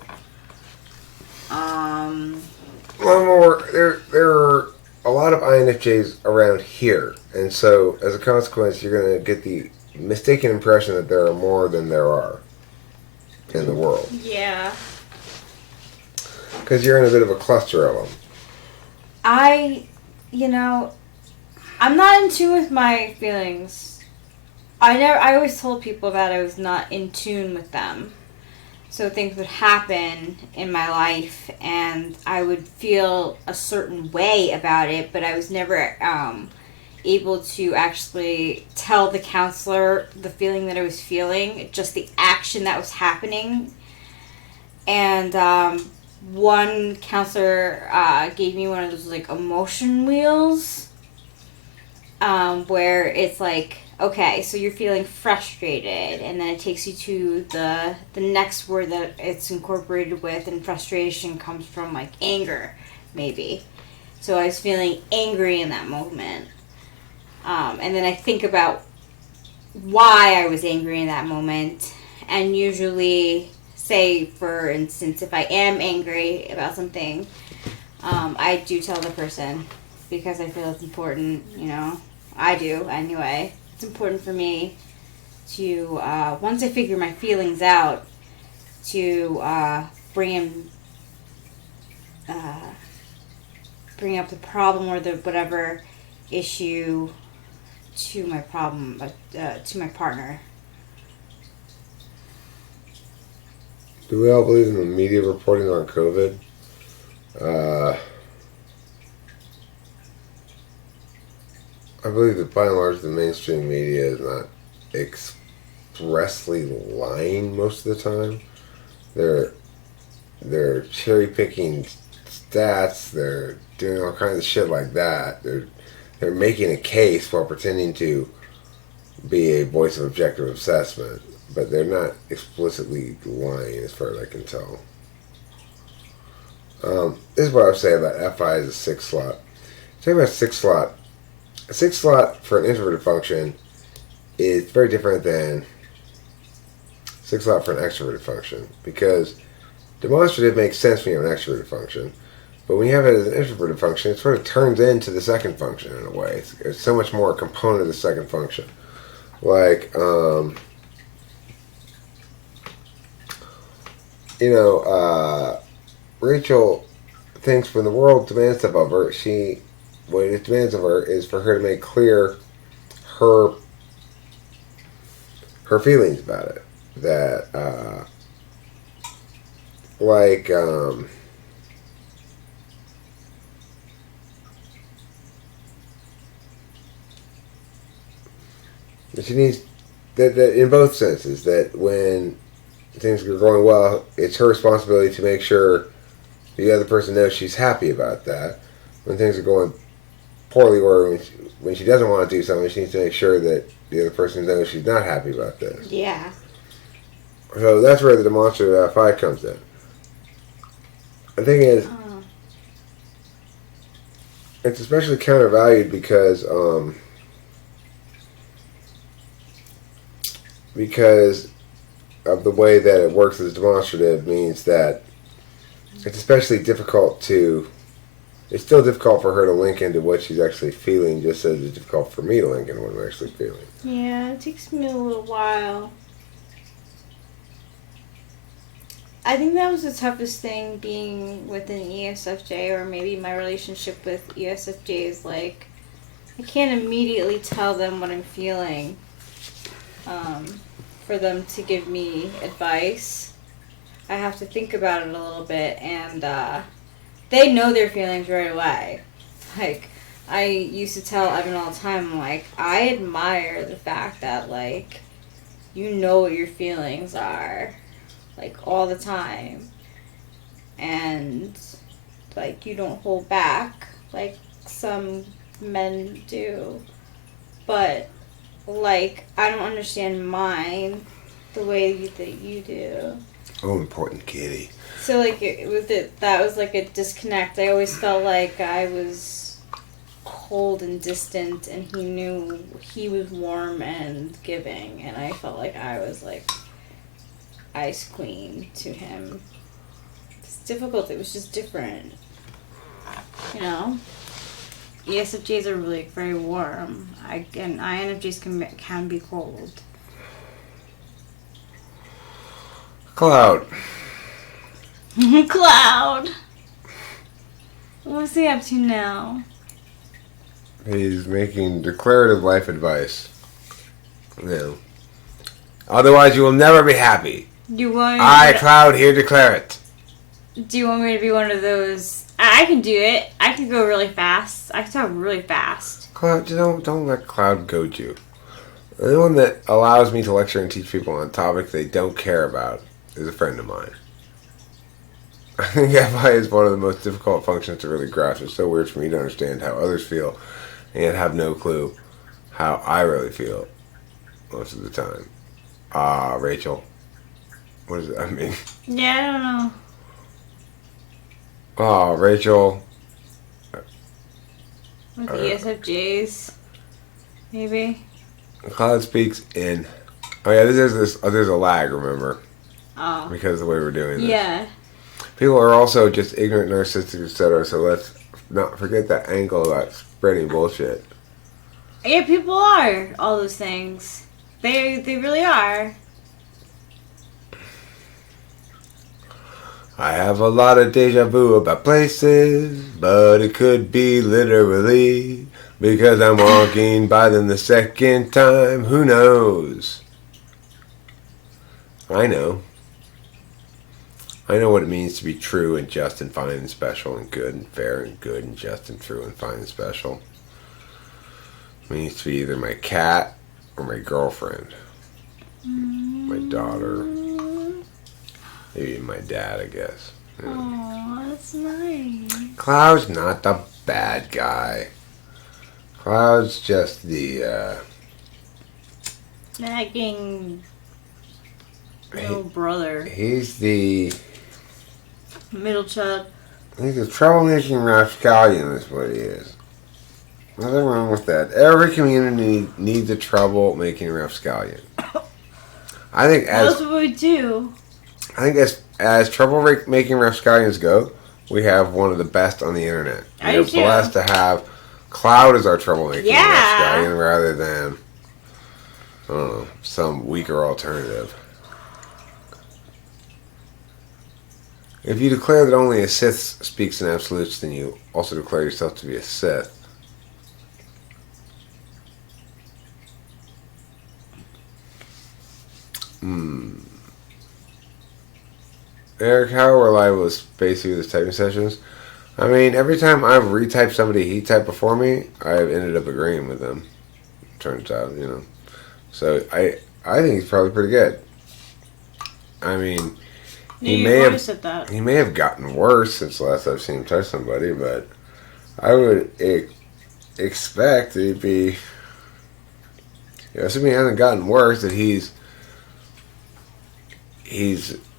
One more. There are a lot of INFJs around here, and so as a consequence, you're gonna get the mistaken impression that there are more than there are in the world. Yeah. Because you're in a bit of a cluster of them. I'm not in tune with my feelings. I always told people that I was not in tune with them. So things would happen in my life and I would feel a certain way about it, but I was never able to actually tell the counselor the feeling that I was feeling, just the action that was happening. And one counselor gave me one of those like emotion wheels, where it's like, okay, so you're feeling frustrated, and then it takes you to the next word that it's incorporated with, and frustration comes from like anger, maybe. So I was feeling angry in that moment, and then I think about why I was angry in that moment, and usually, say for instance, if I am angry about something, I do tell the person because I feel it's important. I do anyway. It's important for me to, once I figure my feelings out, to bring up the problem or the whatever issue to my to my partner. Do we all believe in the media reporting on COVID? I believe that by and large the mainstream media is not expressly lying most of the time. They're cherry picking stats. They're doing all kinds of shit like that. They're making a case while pretending to be a voice of objective assessment, but they're not explicitly lying as far as I can tell. This is what I would say about FI as a 6 slot. Talking about 6 slot. A 6 slot for an introverted function is very different than 6 slot for an extroverted function, because demonstrative makes sense when you have an extroverted function, but when you have it as an introverted function, it sort of turns into the second function in a way. It's so much more a component of the second function. Like, Rachel thinks when the world demands stuff of her, what it demands of her is for her to make clear her feelings about it. That, she needs that in both senses, that when things are going well, it's her responsibility to make sure the other person knows she's happy about that. When things are going poorly, or when she doesn't want to do something, she needs to make sure that the other person knows she's not happy about this. Yeah. So that's where the demonstrative FI comes in. The thing is, it's especially countervalued because of the way that it works as demonstrative, means that it's especially difficult to... It's still difficult for her to link into what she's actually feeling, just as it's difficult for me to link into what I'm actually feeling. Yeah, it takes me a little while. I think that was the toughest thing being with an ESFJ, or maybe my relationship with ESFJ, is like, I can't immediately tell them what I'm feeling for them to give me advice. I have to think about it a little bit, and they know their feelings right away. Like, I used to tell Evan all the time, I'm like, I admire the fact that, like, you know what your feelings are, like, all the time. And, like, you don't hold back, like some men do. But, like, I don't understand mine the way that you do. Oh, important kitty. So, like, that was like a disconnect. I always felt like I was cold and distant, and he knew he was warm and giving, and I felt like I was, like, ice queen to him. It's difficult. It was just different, you know? ESFJs are really very warm. And INFJs can be cold. Cloud. Cloud. What's he up to now? He's making declarative life advice. Otherwise, you will never be happy. Do you want me I, Cloud, here declare it. Do you want me to be one of those? I can do it. I can go really fast. I can talk really fast. Cloud, don't let Cloud goad you. Anyone that allows me to lecture and teach people on topics they don't care about is a friend of mine. I think FI is one of the most difficult functions to really grasp. It's so weird for me to understand how others feel and yet have no clue how I really feel most of the time. Rachel. What does that mean? Yeah, I don't know. Rachel. With ESFJs, maybe. Cloud speaks in. Oh yeah, there's a lag. Remember? Oh. Because of the way we're doing this. Yeah. People are also just ignorant, narcissistic, etc. So let's not forget that angle about spreading bullshit. Yeah, people are all those things. They really are. I have a lot of deja vu about places, but it could be literally because I'm walking by them the second time. Who knows? I know. I know what it means to be true and just and fine and special and good and fair and good and just and true and fine and special. It means to be either my cat or my girlfriend, my daughter, maybe my dad, I guess. Yeah. Oh, that's nice. Cloud's not the bad guy. Cloud's just the, nagging little brother. He's the Middle child. He's a troublemaking rapscallion is what he is. Nothing wrong with that. Every community needs a troublemaking rapscallion. I think That's what we do. as troublemaking rapscallions go, we have one of the best on the internet. I We're do too. blessed to have Cloud as our troublemaking Yeah. rapscallion rather than, I don't know, some weaker alternative. If you declare that only a Sith speaks in absolutes, then you also declare yourself to be a Sith. Eric, how reliable is Spacey with his typing sessions? I mean, every time I've retyped somebody he typed before me, I've ended up agreeing with them. Turns out, So I think he's probably pretty good. I mean, he may have gotten worse since the last I've seen him touch somebody, but I would expect he'd be. Assuming he hasn't gotten worse, that he's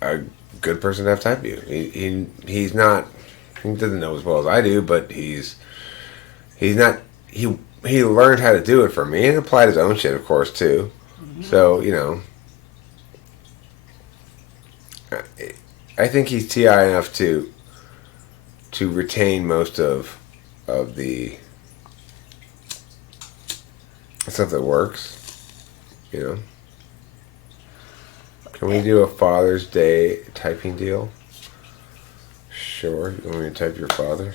a good person to have type you. He's not. He doesn't know as well as I do, but he's not. He learned how to do it from me and applied his own shit, of course, too. Mm-hmm. So I think he's TI enough to retain most of the stuff that works. Can we do a Father's Day typing deal? Sure. You want me to type your father?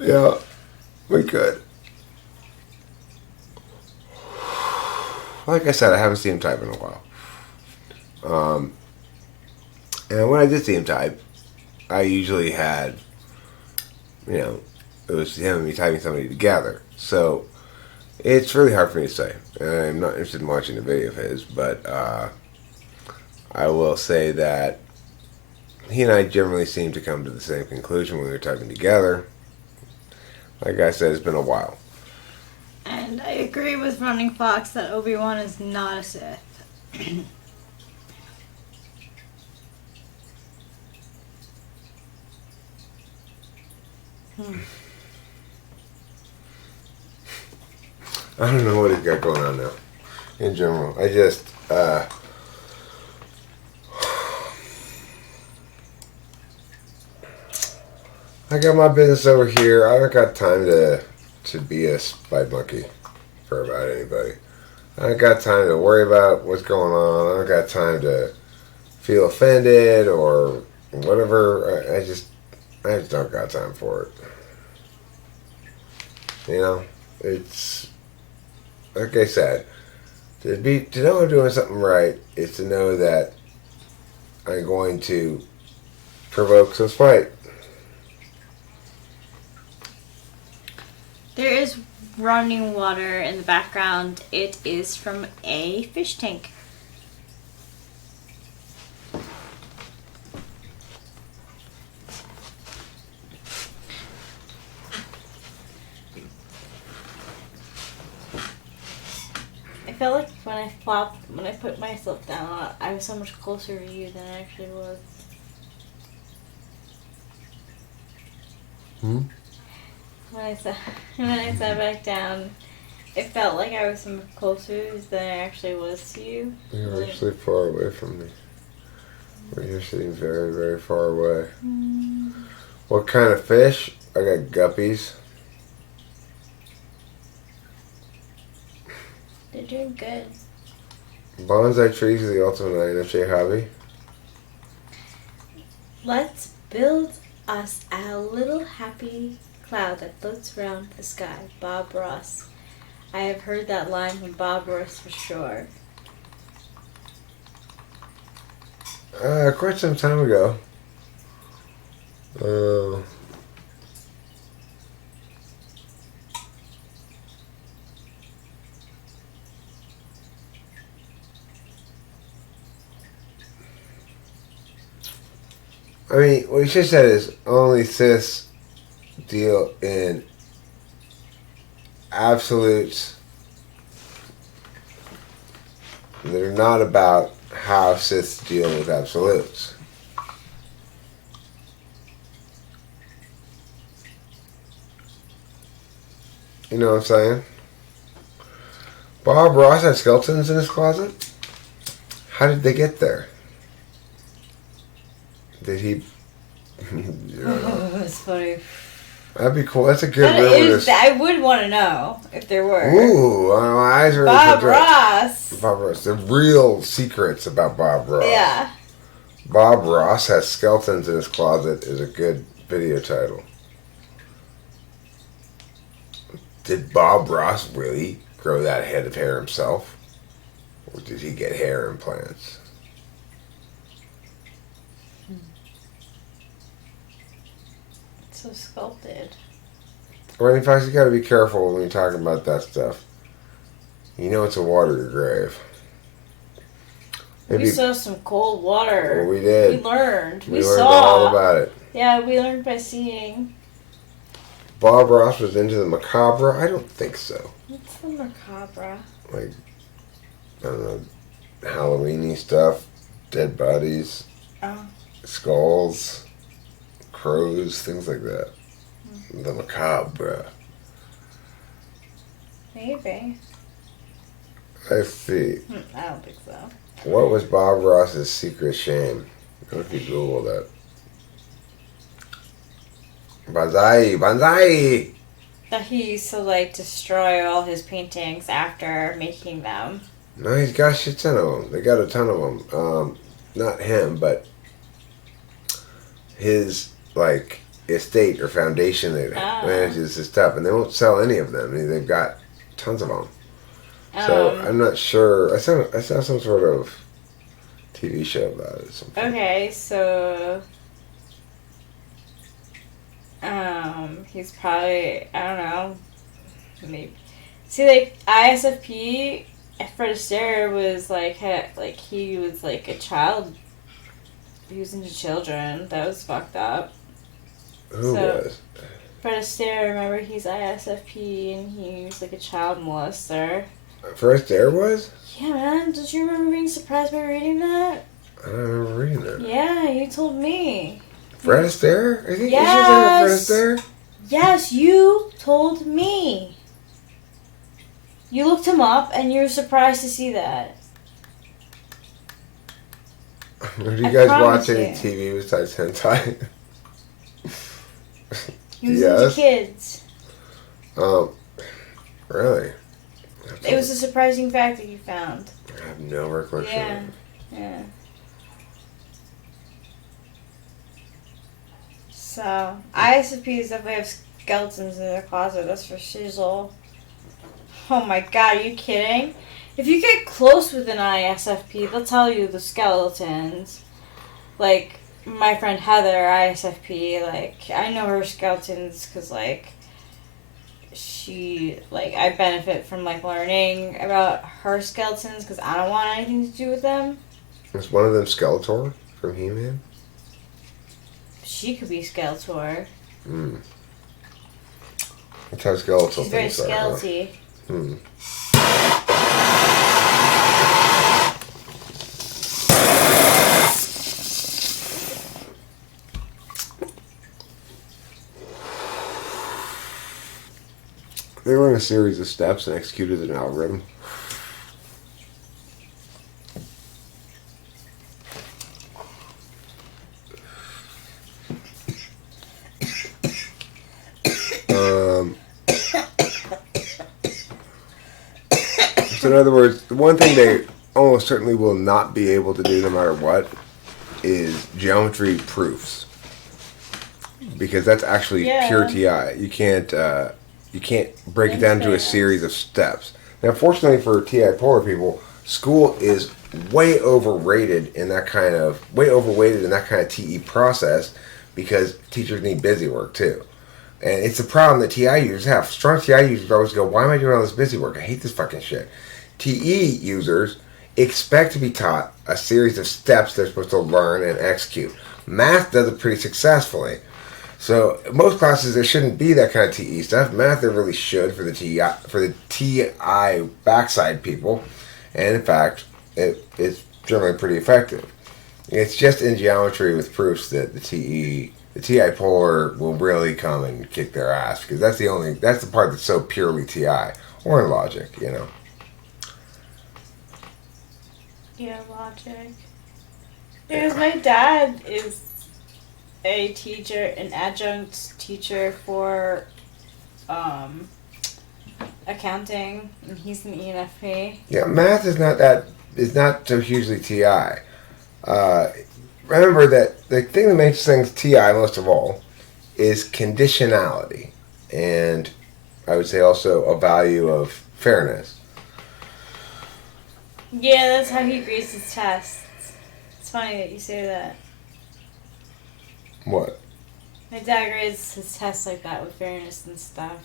Yeah, we could. Like I said, I haven't seen him type in a while. And when I did see him type, I usually had, it was him and me typing somebody together. So it's really hard for me to say. I'm not interested in watching a video of his, but I will say that he and I generally seem to come to the same conclusion when we were typing together. Like I said, it's been a while. And I agree with Running Fox that Obi-Wan is not a Sith. I don't know what he's got going on now. In general, I just I got my business over here. I don't got time to be a spite monkey for about anybody. I don't got time to worry about what's going on. I don't got time to feel offended or whatever. I just don't got time for it. You know, it's like I said. To know I'm doing something right is to know that I'm going to provoke some spite. There is running water in the background. It is from a fish tank. I felt like when I put myself down, I was so much closer to you than I actually was. Hmm? When I sat back down, it felt like I was so much closer than I actually was to you. You're actually far away from me. You're sitting very, very far away. What kind of fish? I got guppies. They're doing good. Bonsai trees are the ultimate INFJ hobby. Let's build us a little happy cloud that floats around the sky. Bob Ross. I have heard that line from Bob Ross for sure. Quite some time ago. I mean, what you should have said is only cis deal in absolutes that are not about how cis deal with absolutes. You know what I'm saying? Bob Ross had skeletons in his closet? How did they get there? Did he... That's funny. That'd be cool. That's a good rumor. I would want to know if there were. Ooh, my eyes are... Bob Ross. Bob Ross. The real secrets about Bob Ross. Yeah. Bob Ross has skeletons in his closet is a good video title. Did Bob Ross really grow that head of hair himself? Or did he get hair implants? So sculpted. Well, in fact, you gotta be careful when you're talking about that stuff. You know it's a watery grave. We saw some cold water. Well, we did. We learned. We learned all about it. Yeah, we learned by seeing. Bob Ross was into the macabre? I don't think so. What's the macabre? Like, I don't know, Halloween-y stuff, dead bodies, skulls, crows, things like that. The macabre. Maybe. Let's see. I don't think so. What was Bob Ross's secret shame? What if you Google that? Banzai! Banzai! That he used to like destroy all his paintings after making them. No, he's got a shit ton of them. They got a ton of them. Not him, but his, like, estate or foundation that manages his stuff. And they won't sell any of them. I mean, they've got tons of them. So I'm not sure. I saw some sort of TV show about it. Okay, so he's probably, I don't know, maybe. See, like ISFP, Fred Astaire was like he was like a child. He was into children. That was fucked up. Who was? Fred Astaire, remember, he's ISFP and he was like a child molester. Fred Astaire was? Yeah, man. Don't you remember being surprised by reading that? I don't remember reading that. Yeah, you told me. Fred Astaire? I think yes. you should say Fred Astaire. Yes, you told me. You looked him up and you were surprised to see that. Do you guys watch any TV besides hentai? He was Yes. into kids. Really? It was a surprising fact that you found. I have no recollection. Yeah. of it. Yeah. So, ISFPs definitely have skeletons in their closet, that's for shizzle. Oh my god, are you kidding? If you get close with an ISFP, they'll tell you the skeletons. Like, my friend Heather, ISFP, like, I know her skeletons because, like, I benefit from, like, learning about her skeletons because I don't want anything to do with them. Is one of them Skeletor from He-Man? She could be Skeletor. That's how skeletal She's very things are. Huh? skelety. They were in a series of steps and executed an algorithm. So in other words, the one thing they almost certainly will not be able to do no matter what is geometry proofs. Because that's actually pure TI. You can't break it down into a series of steps. Now, fortunately for TI polar people, school is way overweighted in that kind of TE process because teachers need busy work too. And it's a problem that TI users have. Strong TI users always go, why am I doing all this busy work? I hate this fucking shit. TE users expect to be taught a series of steps they're supposed to learn and execute. Math does it pretty successfully. So most classes there shouldn't be that kind of TE stuff. Math there really should for the TI backside people, and in fact, it's generally pretty effective. It's just in geometry with proofs that the TI polar will really come and kick their ass because that's the part that's so purely TI or in logic, you know. Yeah, logic. Because my dad is a teacher, an adjunct teacher for accounting, and he's an ENFP. Yeah, math is not so hugely TI. Remember that the thing that makes things TI most of all is conditionality, and I would say also a value of fairness. Yeah, that's how he grades his tests. It's funny that you say that. What? My dad grades his tests like that with fairness and stuff.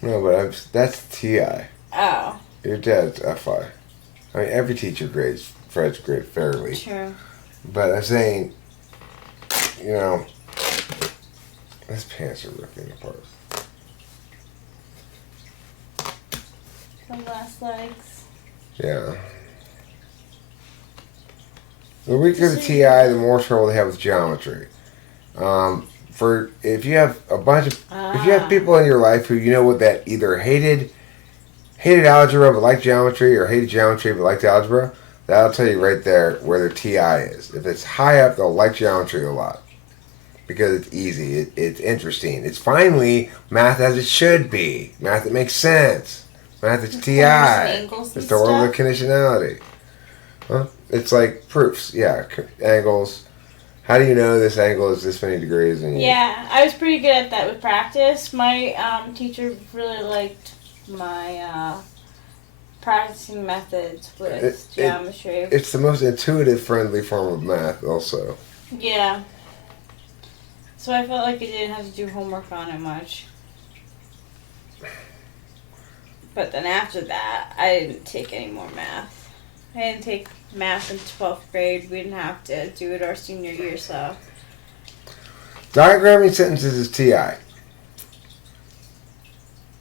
No, but that's TI. Oh. Your dad's FI. I mean, every teacher grades fairly. True. But I'm saying, you know, his pants are ripping apart. The last legs. Yeah. The weaker the TI, the more trouble they have with geometry. If you have if you have people in your life who you know what that either hated algebra but liked geometry, or hated geometry but liked algebra, that'll tell you right there where their TI is. If it's high up, they'll like geometry a lot because it's easy, it's interesting, it's finally math as it should be, math that makes sense, math that's TI. It's the world of conditionality. Huh? It's like proofs, yeah, angles. How do you know this angle is this many degrees? Yeah, I was pretty good at that with practice. My teacher really liked my practicing methods with geometry. It's the most intuitive, friendly form of math, also. Yeah. So I felt like I didn't have to do homework on it much. But then after that, I didn't take any more math. I didn't take math in 12th grade. We didn't have to do it our senior year, so. Diagramming sentences is TI. I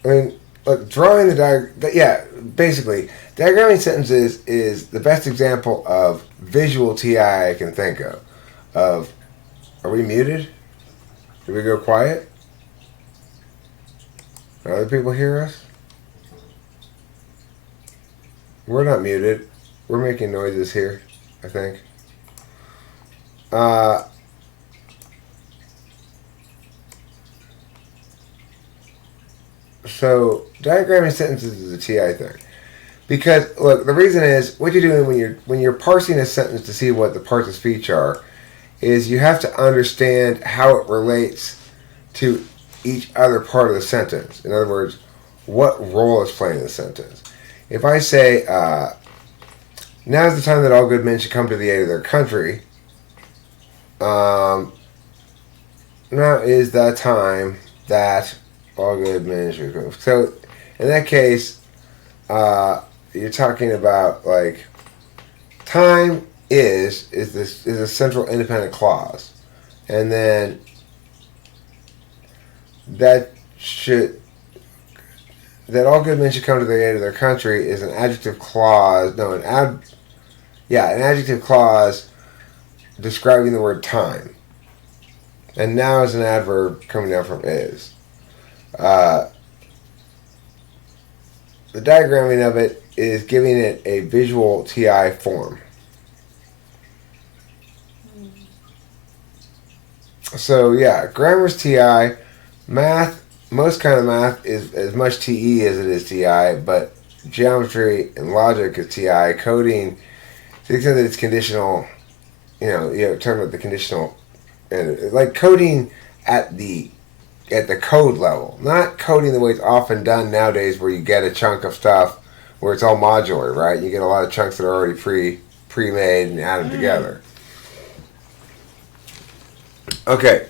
mean, look, drawing the diagram. Yeah, basically, diagramming sentences is the best example of visual TI I can think of. Are we muted? Did we go quiet? Are other people hear us? We're not muted. We're making noises here, I think. So diagramming sentences is a TI thing. Because look, the reason is what you're doing when you're parsing a sentence to see what the parts of speech are, is you have to understand how it relates to each other part of the sentence. In other words, what role it's playing in the sentence. If I say, now's the time that all good men should come to the aid of their country, now is the time that all good men should come. So, in that case, you're talking about, like, time is a central independent clause. And then that all good men should come to the aid of their country is an adjective clause. No, an adjective clause describing the word time. And now is an adverb coming down from is. The diagramming of it is giving it a visual TI form. So yeah, grammar's TI. Math, most kind of math is as much TE as it is TI, but geometry and logic is TI. Coding, to the extent that it's conditional, talking about the conditional, and like coding at the code level, not coding the way it's often done nowadays, where you get a chunk of stuff where it's all modular, right? You get a lot of chunks that are already pre-made and add them together. Okay,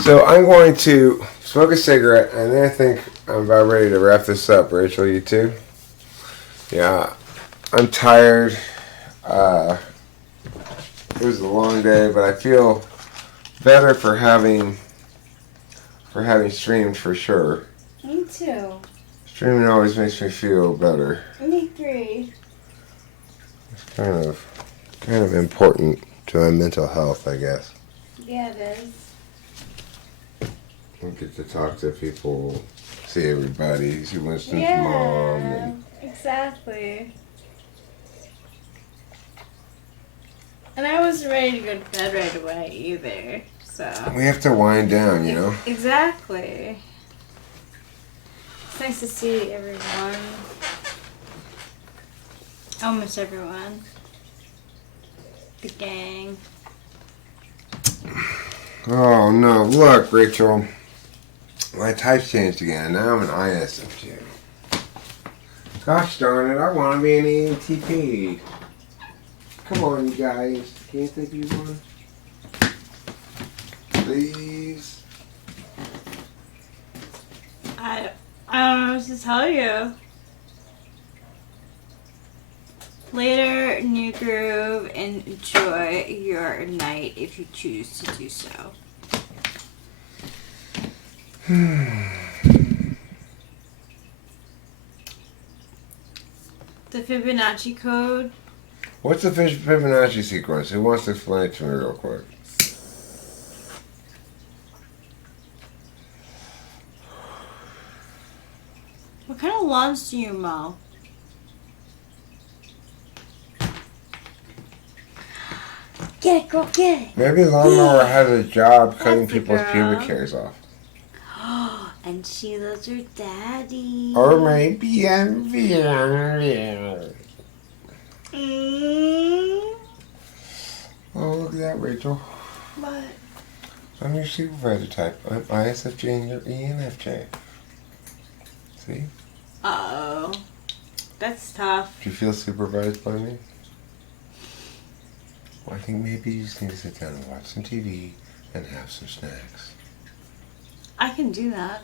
so I'm going to smoke a cigarette, and then I think I'm about ready to wrap this up. Rachel, you too? Yeah, I'm tired. It was a long day, but I feel better for having streamed for sure. Me too. Streaming always makes me feel better. Me three. It's kind of important to my mental health, I guess. Yeah, it is. I get to talk to people, see everybody, see Winston's Yeah, mom. And exactly. And I wasn't ready to go to bed right away either, so. we have to wind down, you know? Exactly. It's nice to see everyone. Almost everyone. The gang. Oh no, look, Rachel. My type's changed again. Now I'm an ISFJ. Gosh darn it, I want to be an ENTP. Come on, you guys. Can you think of one? Please. I don't know what to tell you. Later, New Groove, enjoy your night if you choose to do so. The Fibonacci code. What's the Fibonacci sequence? Who wants to explain it to me real quick? What kind of lawns do you mow? Get it, girl, get it. Maybe Lawnmower has a job cutting That's the people's girl. pubic hairs off. And she loves her daddy. Or maybe I'm Oh, look at that, Rachel. What? I'm your supervisor type. I'm ISFJ and you're ENFJ. See? Uh-oh. That's tough. Do you feel supervised by me? Well, I think maybe you just need to sit down and watch some TV and have some snacks. I can do that.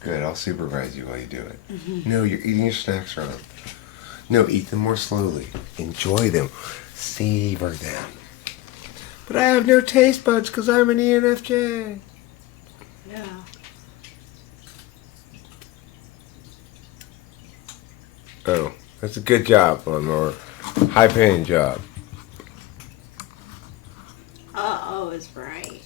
Good, I'll supervise you while you do it. No, you're eating your snacks wrong. No, eat them more slowly. Enjoy them. Savor them. But I have no taste buds because I'm an ENFJ. Yeah. Oh, that's a good job, Lawnmower. High paying job. Uh-oh is right.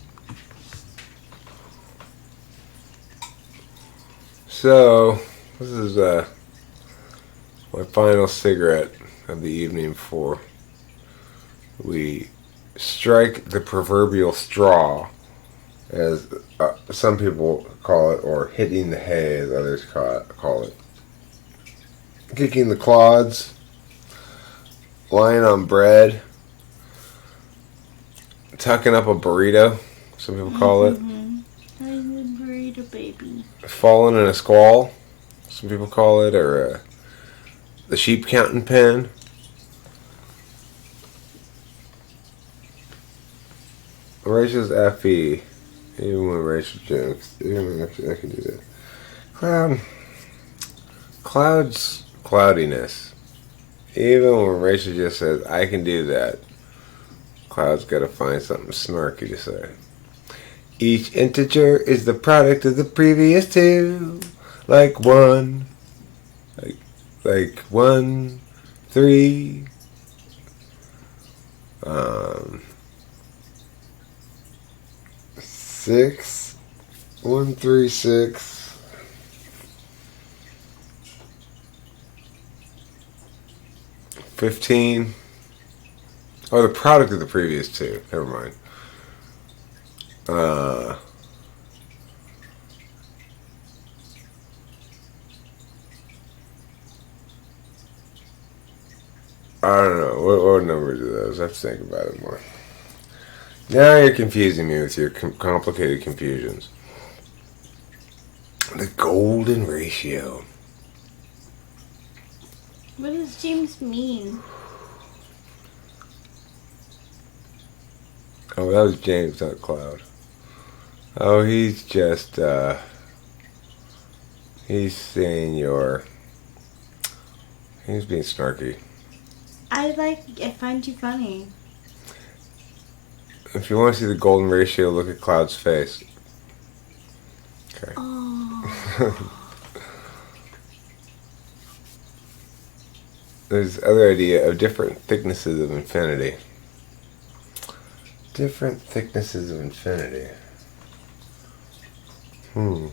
So, this is my final cigarette of the evening before we strike the proverbial straw as some people call it, or hitting the hay as others call it. Kicking the clods, lying on bread, tucking up a burrito, some people call it. I'm a burrito baby. Falling in a squall, some people call it, or the sheep counting pen. Rachel's FE, even when Rachel jokes, even I can do that. Cloud's cloudiness. Even when Rachel just says, I can do that, Cloud's got to find something snarky to say. Each integer is the product of the previous two. Like 1, like 1, 3. 6, 1, 3, 6. 15. Oh, the product of the previous two. Never mind. I don't know. What numbers are those? I have to think about it more. Now you're confusing me with your complicated confusions. The golden ratio. What does James mean? Oh, that was James, not Cloud. Oh, he's just, he's saying he's being snarky. I find you funny. If you want to see the golden ratio, look at Cloud's face. Okay. Oh. There's the other idea of different thicknesses of infinity. Different thicknesses of infinity. Hmm.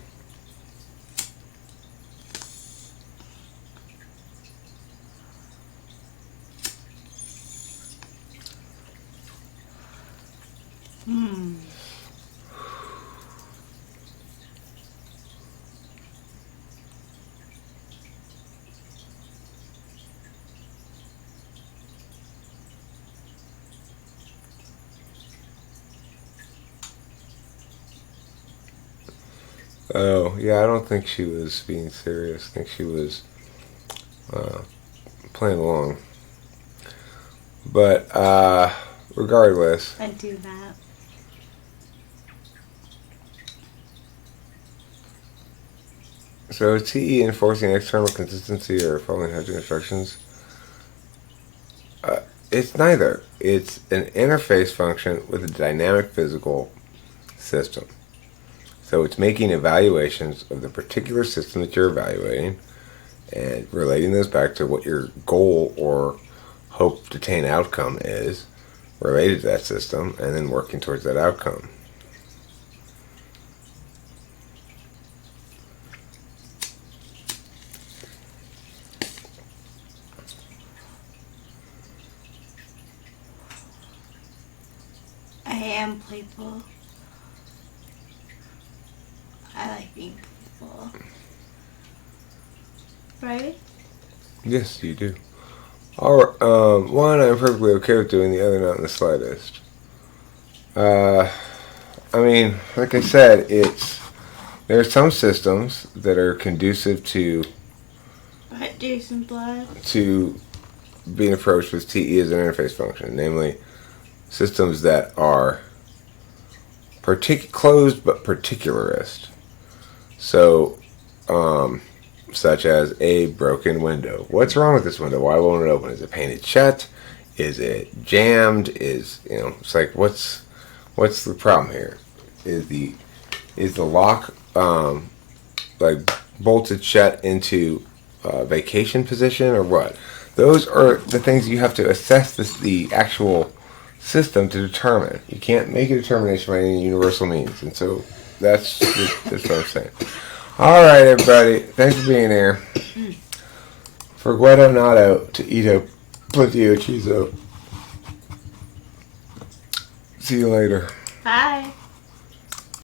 Oh, yeah, I don't think she was being serious. I think she was playing along. But, regardless. I do that. So, TE enforcing external consistency or following hedging instructions? It's neither. It's an interface function with a dynamic physical system. So it's making evaluations of the particular system that you're evaluating and relating those back to what your goal or hope to attain outcome is related to that system, and then working towards that outcome. I am playful. I like being playful. Right? Yes, you do. Alright, one I'm perfectly okay with doing, the other not in the slightest. I mean, like I said, there are some systems that are conducive to Jason Blood. to being approached with TE as an interface function, namely systems that are closed but particularist. So, such as a broken window. What's wrong with this window? Why won't it open? Is it painted shut? Is it jammed? It's like, what's the problem here? Is the lock like bolted shut into vacation position or what? Those are the things you have to assess the actual system to determine. You can't make a determination by any universal means, and so that's what I'm saying. All right, everybody. Thanks for being here. For Guido Nato to Ito Plantio Chizo. See you later. Bye.